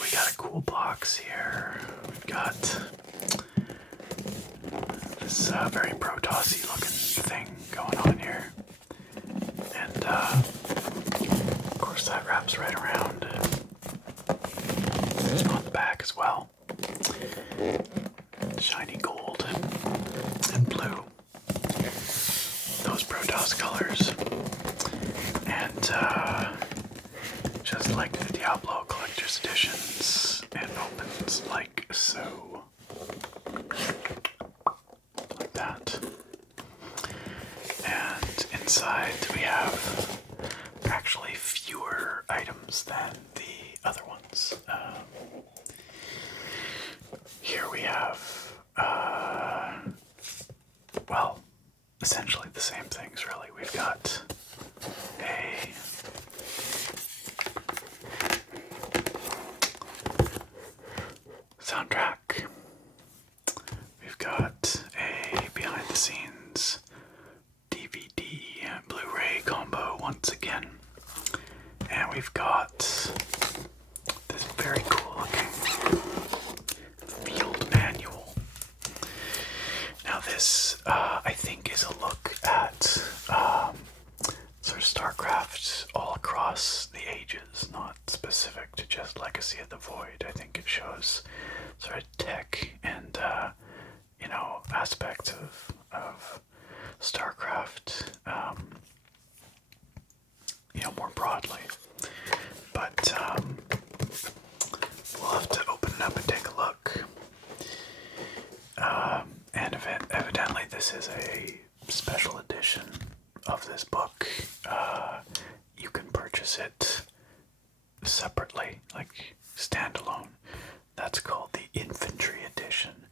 we got a cool box here. We've got this very Protossy looking thing going on here. And of course that wraps right around on the back as well. Shiny gold and blue. Those Protoss colors. And just like the Diablo Collector's Editions, it opens like so. Like that. And inside we have actually fewer items than the other ones. Here we have, well, essentially the same things, really. We've got a soundtrack. We've got a behind-the-scenes DVD and Blu-ray combo once again. And we've got this very cool-looking field manual. Now this, I think, is a look at sort of Starcraft all across the ages, not specific to just Legacy of the Void. I think it shows sort of tech and, aspects of Starcraft, more broadly. But we'll have to open it up and take a look. And evidently this is a special edition of this book. You can purchase it separately, like standalone. That's called the Infantry Edition.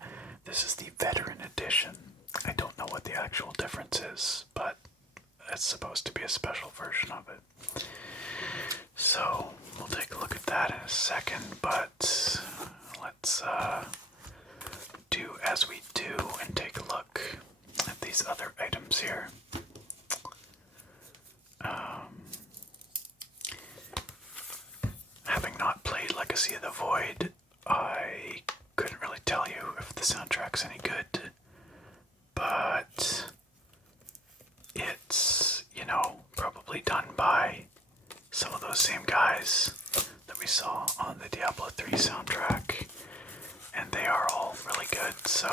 This is the Veteran Edition. I don't know what the actual difference is, but it's supposed to be a special version of it. So we'll take a look at that in a second, but let's do as we do and take a look at these other items here. Having not played Legacy of the Void, I couldn't really tell you if the soundtrack's any good, but it's, probably done by some of those same guys that we saw on the Diablo III soundtrack, and they are all really good, so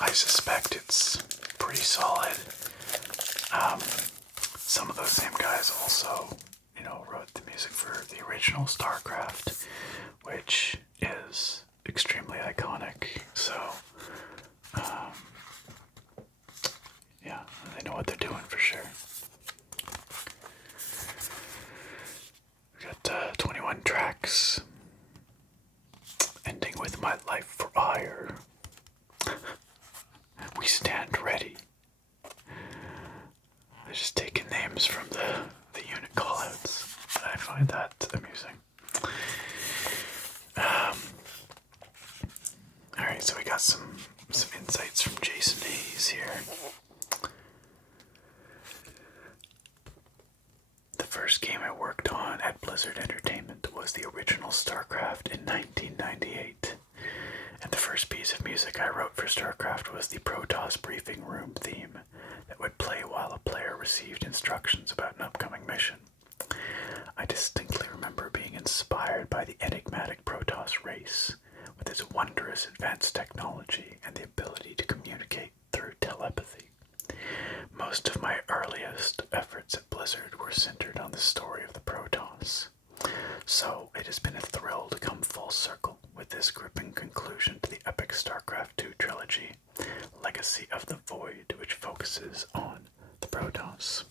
I suspect it's pretty solid. Some of those same guys also, wrote the music for the original Starcraft, which is extremely iconic, so yeah, they know what they're doing for sure. We got 21 tracks, ending with My Life for Ire. We stand ready. They're just taking names from the unit callouts. I find that amusing. Alright, so we got some insights from Jason Hayes here. The first game I worked on at Blizzard Entertainment Starcraft in 1998. And the first piece of music I wrote for Starcraft was the Protoss briefing room theme that would play while a player received instructions about an upcoming mission. I distinctly remember being inspired by the enigmatic Protoss race, with its wondrous advanced technology and the ability to communicate through telepathy. Most of my earliest efforts at Blizzard were centered on the story of the Protoss, so it has been a thrill to come full circle with this gripping conclusion to the epic Starcraft II trilogy, Legacy of the Void, which focuses on the Protoss.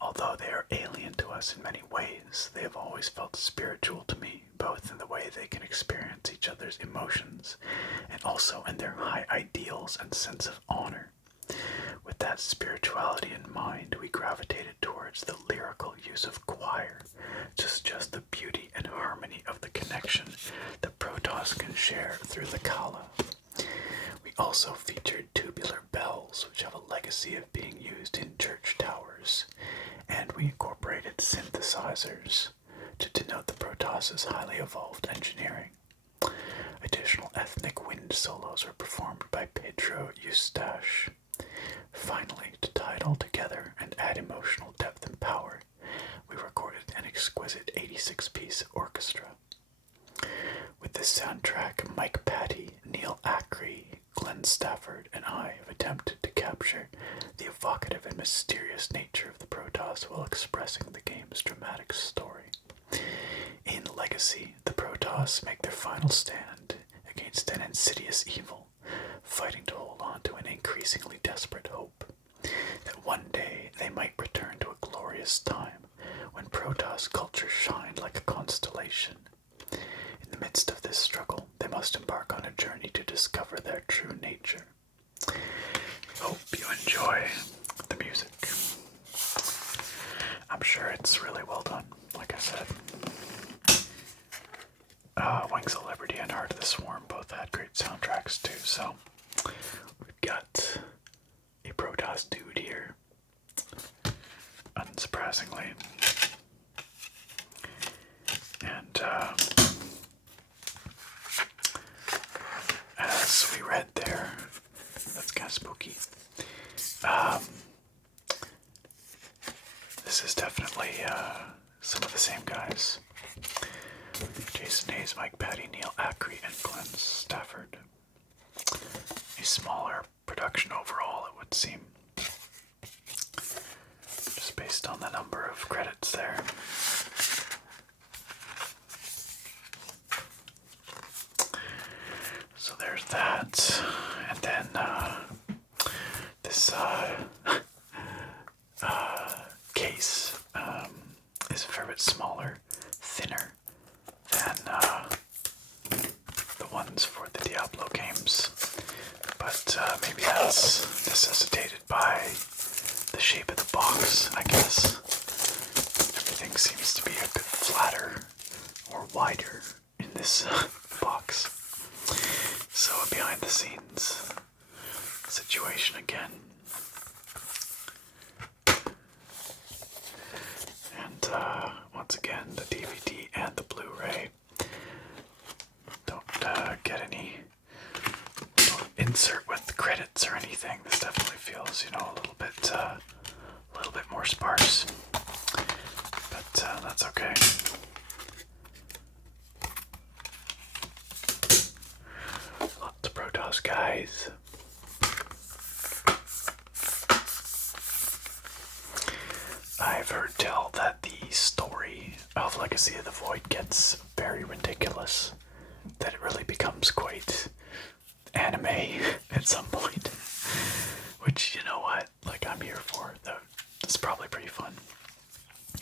Although they are alien to us in many ways, they have always felt spiritual to me, both in the way they can experience each other's emotions, and also in their high ideals and sense of honor. With that spirituality in mind, we gravitated towards the lyrical use of choir, just the beauty and harmony of the connection that Protoss can share through the Kala. We also featured tubular bells, which have a legacy of being used in church towers, and we incorporated synthesizers to denote the Protoss's highly evolved engineering. Additional ethnic wind solos were performed by Pedro Eustache. Finally, to tie it all together and add emotional depth and power, we recorded an exquisite 86-piece orchestra. With this soundtrack, Mike Patty, Neil Ackrey, Glenn Stafford, and I have attempted to capture the evocative and mysterious nature of the Protoss while expressing the game's dramatic story. In Legacy, the Protoss make their final stand against an insidious evil, fighting to hold on to an increasingly desperate hope that one day they might return to a glorious time when Protoss culture shined like a constellation. In the midst of this struggle, they must embark on a journey to discover their true nature. Hope you enjoy the music. I'm sure it's really well done, like I said. Wings of Liberty and Heart of the Swarm both had great soundtracks too, so we've got a Protoss dude here, unsurprisingly. And as we read there, that's kind of spooky. This is definitely some of the same guys. Jason Hayes, Mike Patty, Neil Ackrey, and Glenn Stafford. A smaller production overall, it would seem. Just based on the number of credits there. So there's that. And then this case is a fair bit smaller, thinner than the ones for the Diablo games. But maybe that's necessitated by the shape of the box, I guess. Everything seems to be a bit flatter or wider in this box. So a behind the scenes situation again. And once again, the DVD and the Blu-ray don't get any insert with credits or anything. This definitely feels, a little bit more sparse. But that's okay. Lots of Protoss guys. I've heard tell that the story of Legacy of the Void gets very ridiculous. That it really becomes quite anime at some point. Which, you know what? I'm here for. Though it's probably pretty fun.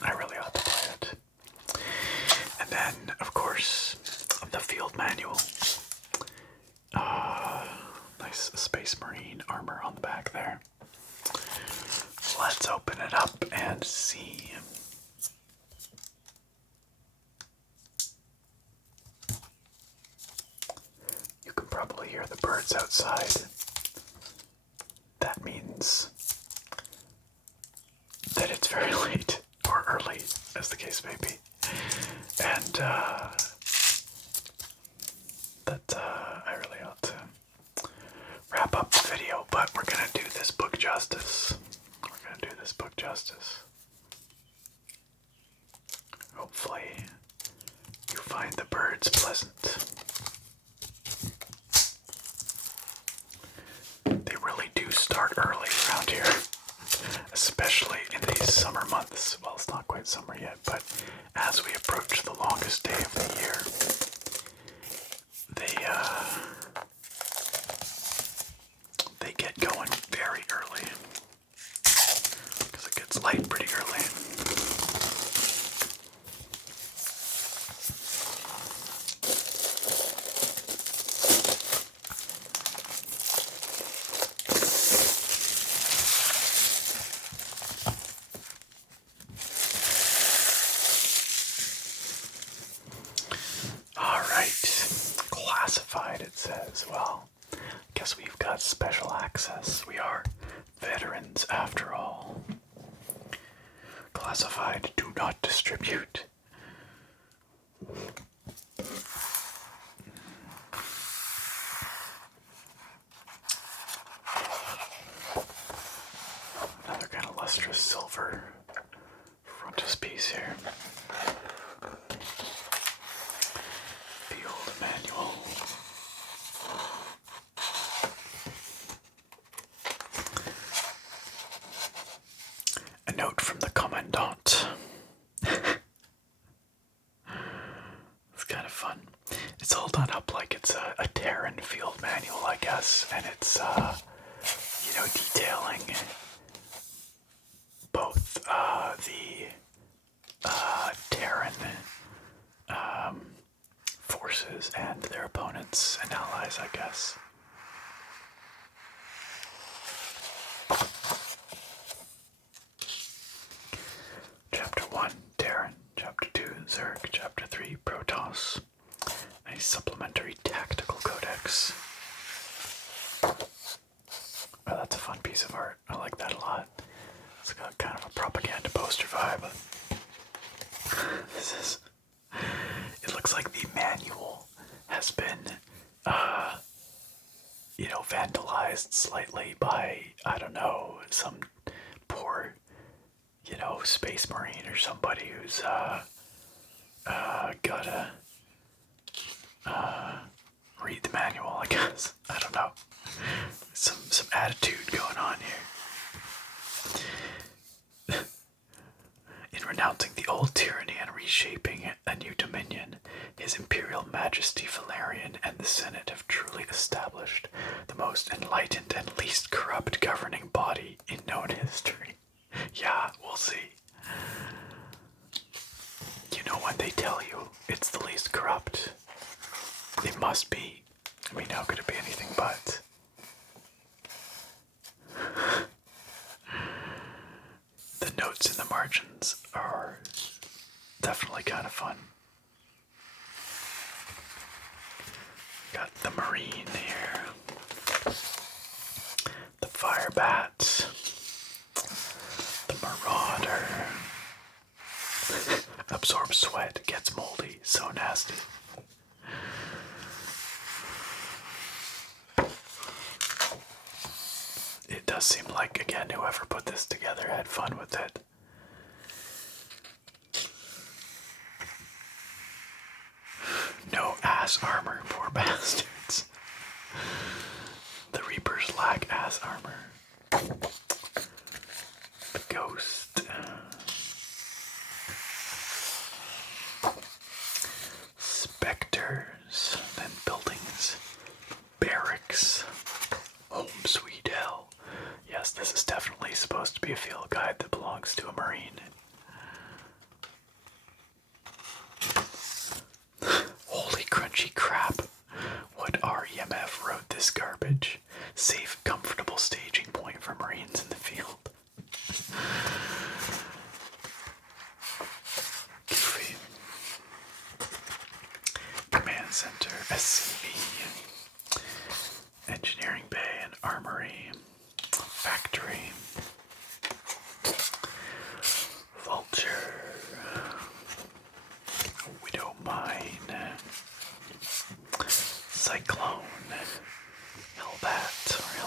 I really ought to play it. And then, of course, the field manual. Nice Space Marine armor on the back there. Let's open it up and see. You can probably hear the birds outside. That means that it's very late, or early, as the case may be. And wrap up the video, but we're gonna do this book justice. Hopefully, you find the birds pleasant. They really do start early around here, especially in these summer months. Well, it's not quite summer yet, but as we approach the longest day of the year, they get going very early because it gets light pretty early. Classified, it says. Well, guess we've got special access. We are veterans after all. Classified, do not distribute. Another kind of lustrous silver frontispiece here. Field manual. A note from the commandant. It's kind of fun. It's all done up like it's a Terran field manual, I guess, and it's detailing both the Terran forces and their opponents and allies, I guess. Chapter 1, Terran. Chapter 2, Zerg. Chapter 3, Protoss. A supplementary tactical codex. Oh, that's a fun piece of art. I like that a lot. It's got kind of a propaganda poster vibe. It looks like the manual has been, vandalized slightly by, I don't know, some poor, space marine or somebody who's, gotta, read the manual, I guess. I don't know. Some attitude going on here. In renouncing the old tyranny and reshaping a new dominion, His Imperial Majesty Valerian and the Senate have truly established the most enlightened and least corrupt governing body in known history. Yeah, we'll see. You know when they tell you it's the least corrupt, it must be. I mean, how could it be anything but? The notes in the margins are definitely kind of fun. Got the Marine here. The Fire Bat. The Marauder. Absorbs sweat, gets moldy, so nasty. It does seem like, again, whoever put this together had fun with it. No ass armor, poor bastards. The Reapers lack ass armor. The Ghost. Specters. Then buildings. Barracks. Home sweet hell. Yes, this is definitely supposed to be a field guide that belongs to a Marine. Holy crunchy crap. What REMF wrote this garbage? Safe, comfortable staging point for Marines in the field. Goofy. Command Center, SCV. Engineering Bay and Armory. Factory. Vulture. Widow Mine. Cyclone. Hellbat, or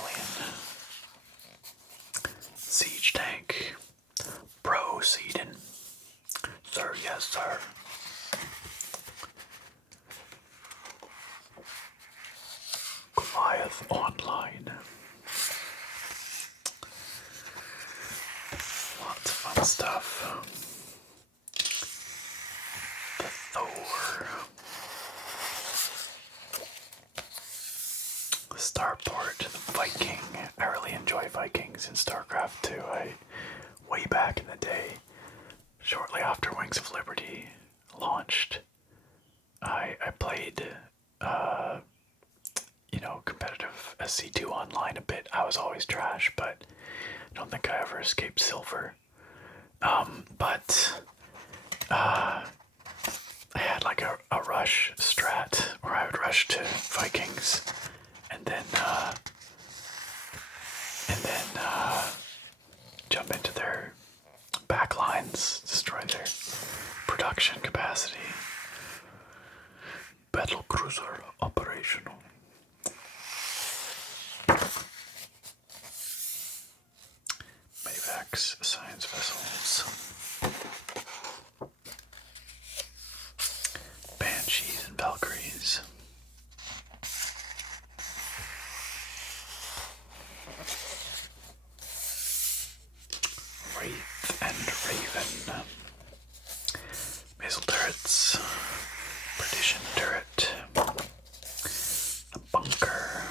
stuff. The Thor. Starport, the Viking. I really enjoy Vikings in Starcraft II. Way back in the day, shortly after Wings of Liberty launched, I played, competitive SC2 online a bit. I was always trash, but I don't think I ever escaped silver. But I had like a rush strat where I would rush to Vikings and then jump into their backlines, destroy their production capacity. Battle cruiser operational. Medivacs, science vessels. Banshees and Valkyries. Wraith and Raven. Missile turrets. Perdition turret. The bunker.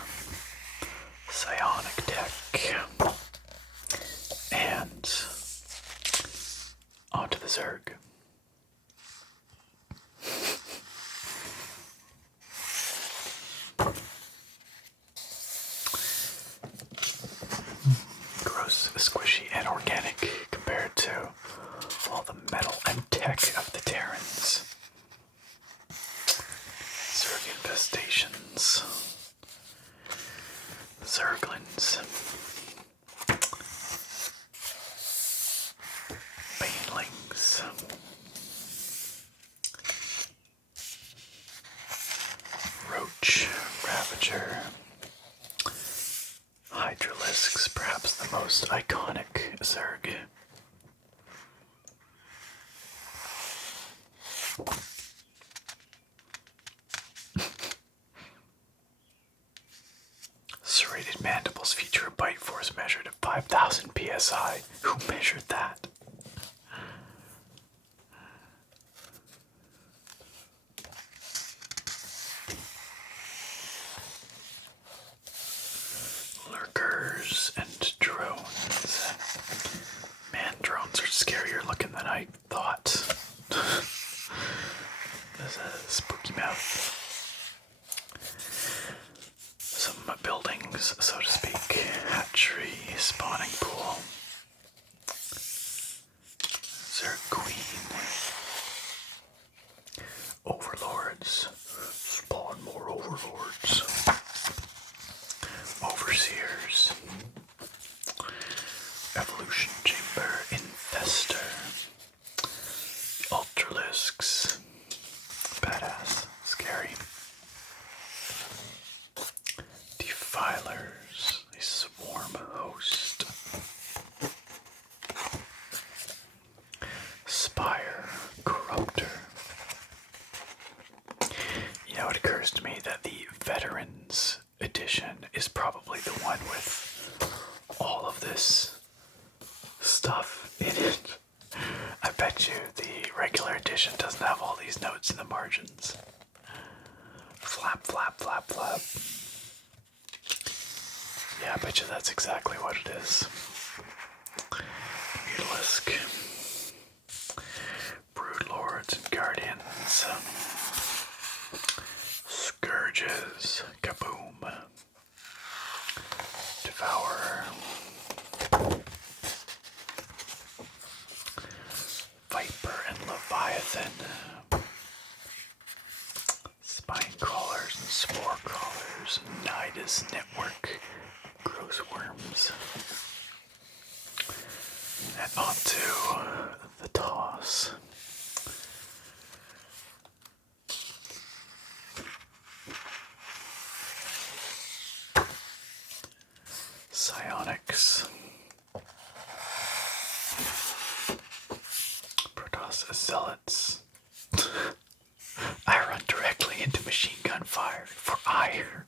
Psionic tech. And onto the Zerg. Gross, squishy, and organic compared to all the metal and tech of the Terrans. Zerg infestations. Zerglings. Banelings. Roach. Ravager. Hydralisks, perhaps the most iconic Zerg. Serrated mandibles feature a bite force measured at 5,000 psi. Who measured that? Lurkers and drones. Man, drones are scarier looking than I thought. There's a spooky mouth. Some buildings, so to speak. Hatchery, spawning pool. Zerg Queen. Overlords. Spawn more overlords. Overseers. Evolution chamber. Infestor. Ultralisks. Badass. Scary. Defilers. A swarm host. Spire. Corruptor. You know, it occurs to me that the Veterans Edition is probably the one with all of this stuff in it. I bet you the regular edition doesn't have all these notes in the margins. Flap, flap, flap, flap. Yeah, I bet you that's exactly what it is. Mutalisk. Broodlords and Guardians. Scourges. Kaboom. Devourer. Viper and Leviathan. Spine crawlers and spore crawlers. Nidus network. Gross worms. And onto the toss. Psionics. Protoss zealots. I run directly into machine gun fire for ire.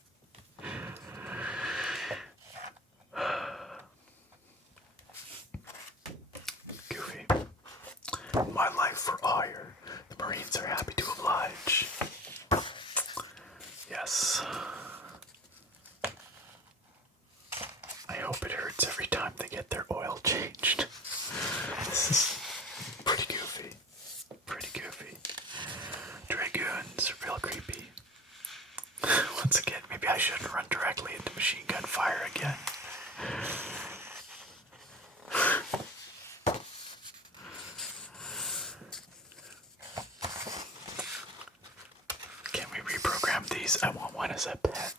Goofy. my life for hire. The Marines are happy to oblige. Yes. I hope it hurts every time they get their oil changed. This is pretty goofy. Pretty goofy. Dragoons are real creepy. Once again, maybe I shouldn't run directly into machine gun fire again. Can we reprogram these? I want one as a pet.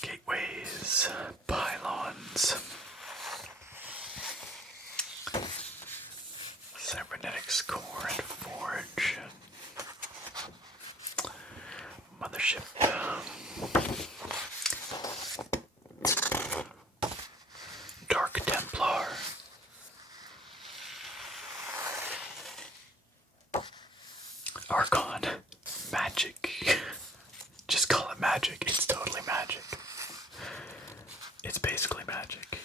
Gateways, pylons, cybernetics core and forge, mothership, Dark Templar, Archon, magic. Just call it magic. It's totally magic. It's basically magic.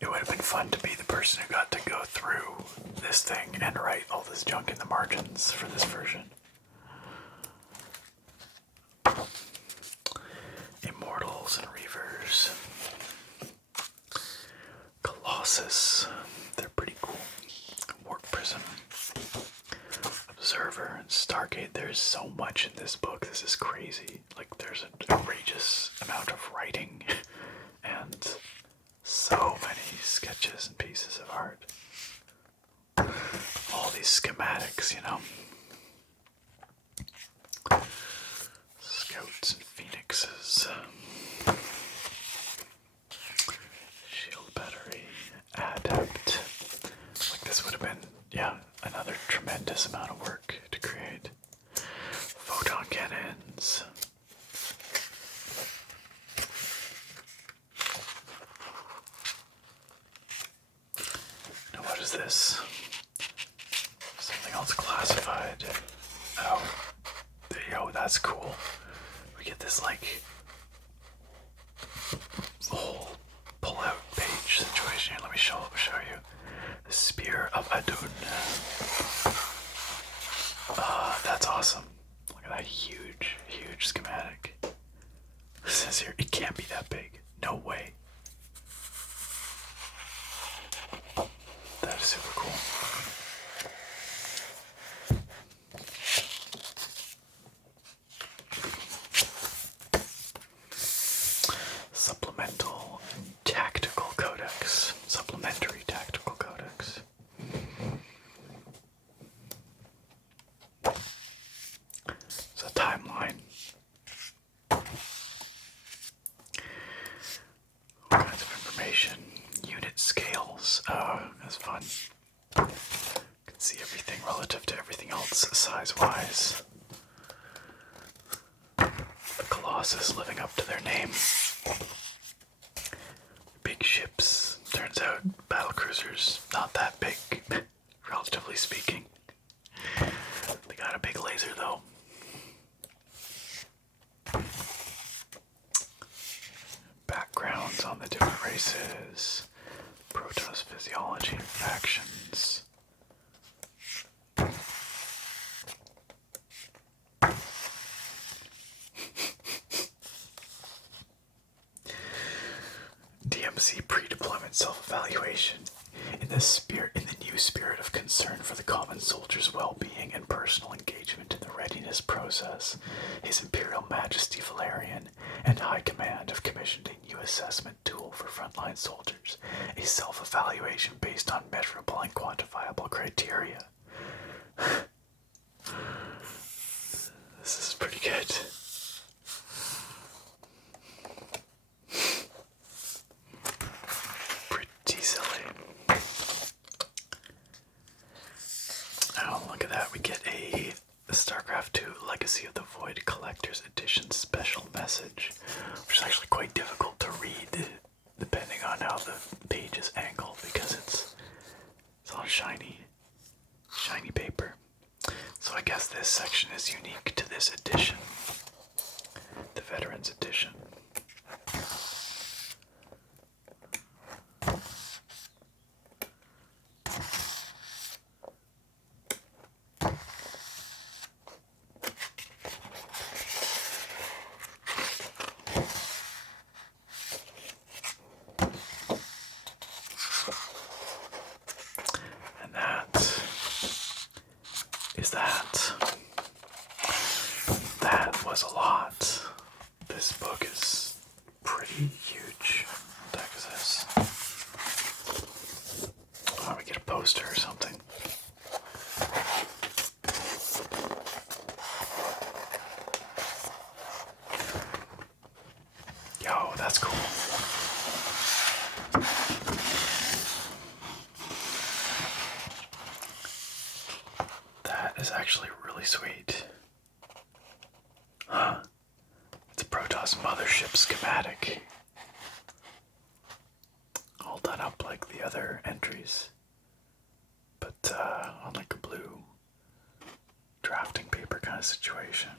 It would have been fun to be the person who got to go through this thing and write all this junk in the margins for this version. Immortals and Reavers. Colossus. They're pretty cool. Warp Prism. Observer and Stargate. There's so much in this book. This is crazy. Like, there's an outrageous amount of writing and so many sketches and pieces of art. All these schematics, you know. Scouts and phoenixes. Shield battery. Adept. Like, this would have been, yeah, another tremendous amount of work to create. Photon cannons. Now what is this? Something else classified. Oh, there you go, that's cool. We get this, like, whole pull-out page situation here. Let me show you. The Spear of Adun. That's awesome. Look at that huge, huge schematic. It says here, it can't be that big. No way. That is super cool. Supplemental Tactical Codex. Supplementary Tactical Codex. It's a timeline. All kinds of information. Unit scales. Oh, that's fun. You can see everything relative to everything else size-wise. The Colossus living up to their name. Big ships. Turns out battlecruisers not that big, relatively speaking. They got a big laser though. Backgrounds on the different races. Protoss physiology and factions. DMC pre-deployment self-evaluation. In the new spirit of concern for the common soldier's well-being and personal engagement in the readiness process, His Imperial Majesty Valerian and High Command have commissioned a new assessment tool for frontline soldiers, a self-evaluation based on measurable and quantifiable criteria. This is pretty good. Pretty silly. Oh, look at that. We get a Starcraft II Legacy of the Void Collector's Edition special message, which is actually quite difficult to read depending on how the page is angled because it's on shiny paper. So So I guess this section is unique to this edition, the Veterans Edition. That was a lot. This book is pretty huge. What the heck is this? Oh, we get a poster or something. Yo, that's cool. That is actually really sweet. Huh. It's a Protoss mothership schematic. All done up like the other entries. But on like a blue drafting paper kind of situation.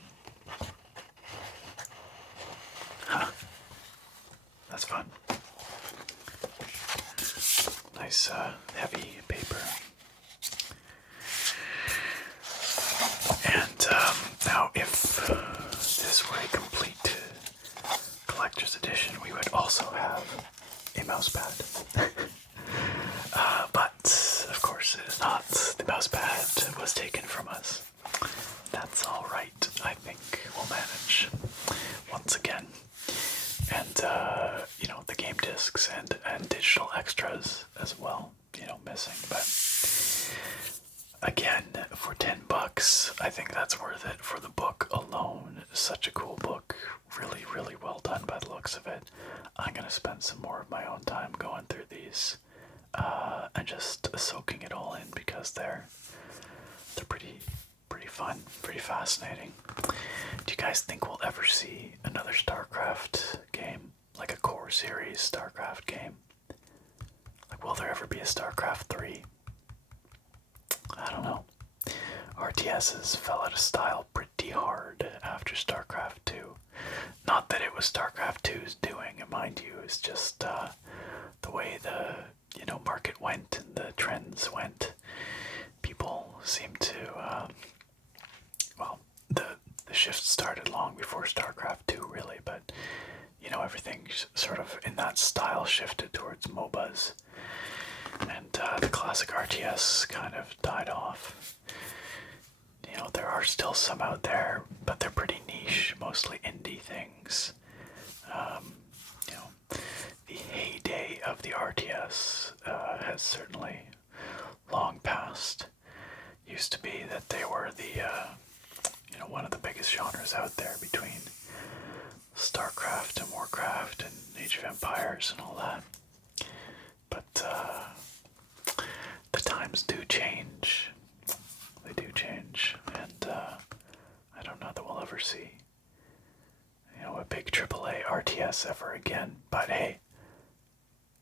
Huh. That's fun. Nice heavy paper. And now if this were a complete collector's edition, we would also have a mousepad. But of course it is not. The mousepad was taken from us. That's alright, I think we'll manage once again. And you know, the game discs and digital extras as well, you know, missing. But again, for $10, I think that's worth it for the book alone. Such a cool book. Really, really well done by the looks of it. I'm going to spend some more of my own time going through these and just soaking it all in because they're pretty fun, pretty fascinating. Do you guys think we'll ever see another Starcraft game? Like a core series Starcraft game? Like, will there ever be a Starcraft III? I don't know. RTSs fell out of style pretty hard after Starcraft II. Not that it was Starcraft II's doing, mind you, it's just the way the market went and the trends went. People seem to, the shift started long before Starcraft II, really, but everything sort of in that style shifted towards MOBAs. And the classic RTS kind of died off. There are still some out there, but they're pretty niche, mostly indie things. The heyday of the RTS has certainly long passed. Used to be that they were the, one of the biggest genres out there between Starcraft and Warcraft and Age of Empires and all that. But the times do change. They do change, and I don't know that we'll ever see, a big AAA RTS ever again. But hey,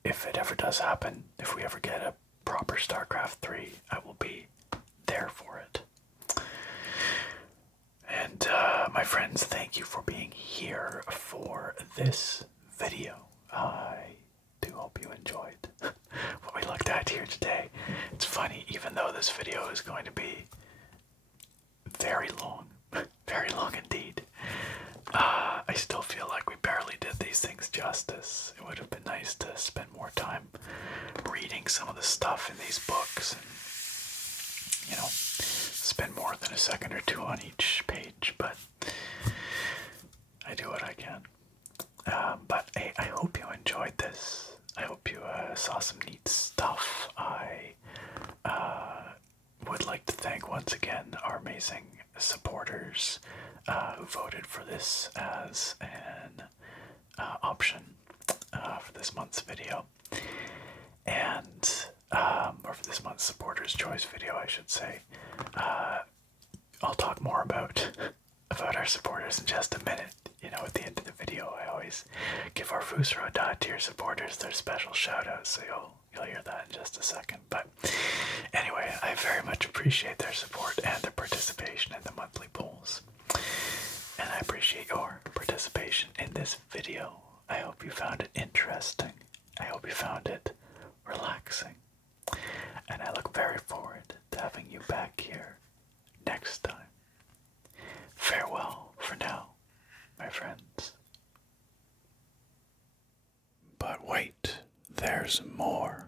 if it ever does happen, if we ever get a proper Starcraft 3, I will be there for it. And my friends, thank you for being here for this video. I do hope you enjoyed what we looked at here today. It's funny, even though this video is going to be very long indeed, I still feel like we barely did these things justice. It would have been nice to spend more time reading some of the stuff in these books and, spend more than a second or two on each page, but I do what I can. But hey, I hope you enjoyed this. I hope you saw some neat stuff. I would like to thank once again our amazing supporters who voted for this as an option for this month's video. And, or for this month's supporters choice video, I should say. I'll talk more about our supporters in just a minute. At the end of the video, I always give our Fusro tier supporters their special shout outs, so you'll hear that in just a second. But anyway, I very much appreciate their support and their participation participation in this video. I hope you found it interesting. I hope you found it relaxing. And I look very forward to having you back here next time. Farewell for now, my friends. But wait, there's more.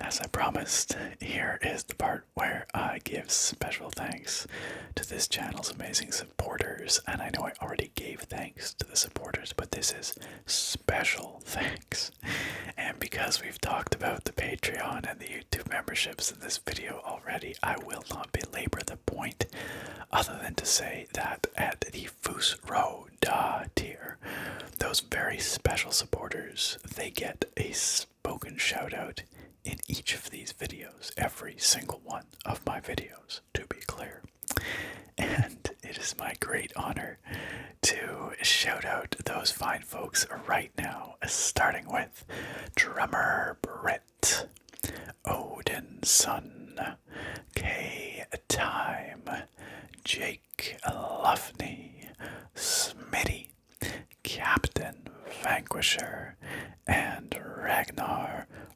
As I promised, here is the part where I give special thanks to this channel's amazing supporters. And I know I already gave thanks to the supporters, but this is special thanks. And because we've talked about the Patreon and the YouTube memberships in this video already, I will not belabor the point other than to say that at the Foos Row tier, those very special supporters, they get a spoken shout out in each of these videos, every single one of my videos, to be clear. And it is my great honor to shout out those fine folks right now, starting with Drummer Britt, Odin Son, K Time, Jake Luffney, Smitty, Captain Vanquisher, and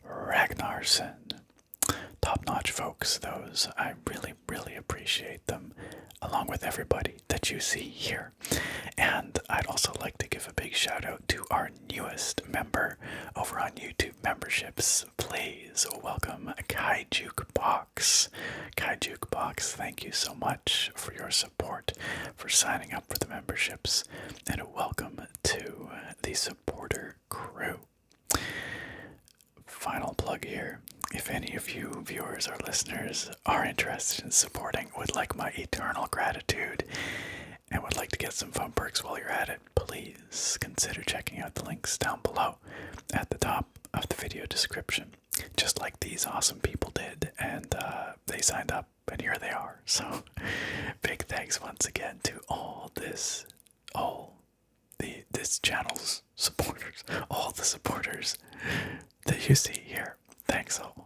Ragnarsson. Top-notch folks, those. I really, really appreciate them, along with everybody that you see here. And I'd also like to give a big shout out to our newest member over on YouTube memberships. Please welcome Kai Jukebox. Kai Jukebox, thank you so much for your support, for signing up for the memberships, and a welcome to the supporter crew. Final plug here. If any of you viewers or listeners are interested in supporting, would like my eternal gratitude, and would like to get some fun perks while you're at it, please consider checking out the links down below at the top of the video description, just like these awesome people did, and they signed up, and here they are. So big thanks once again to this channel's supporters, all the supporters that you see here. Thanks all.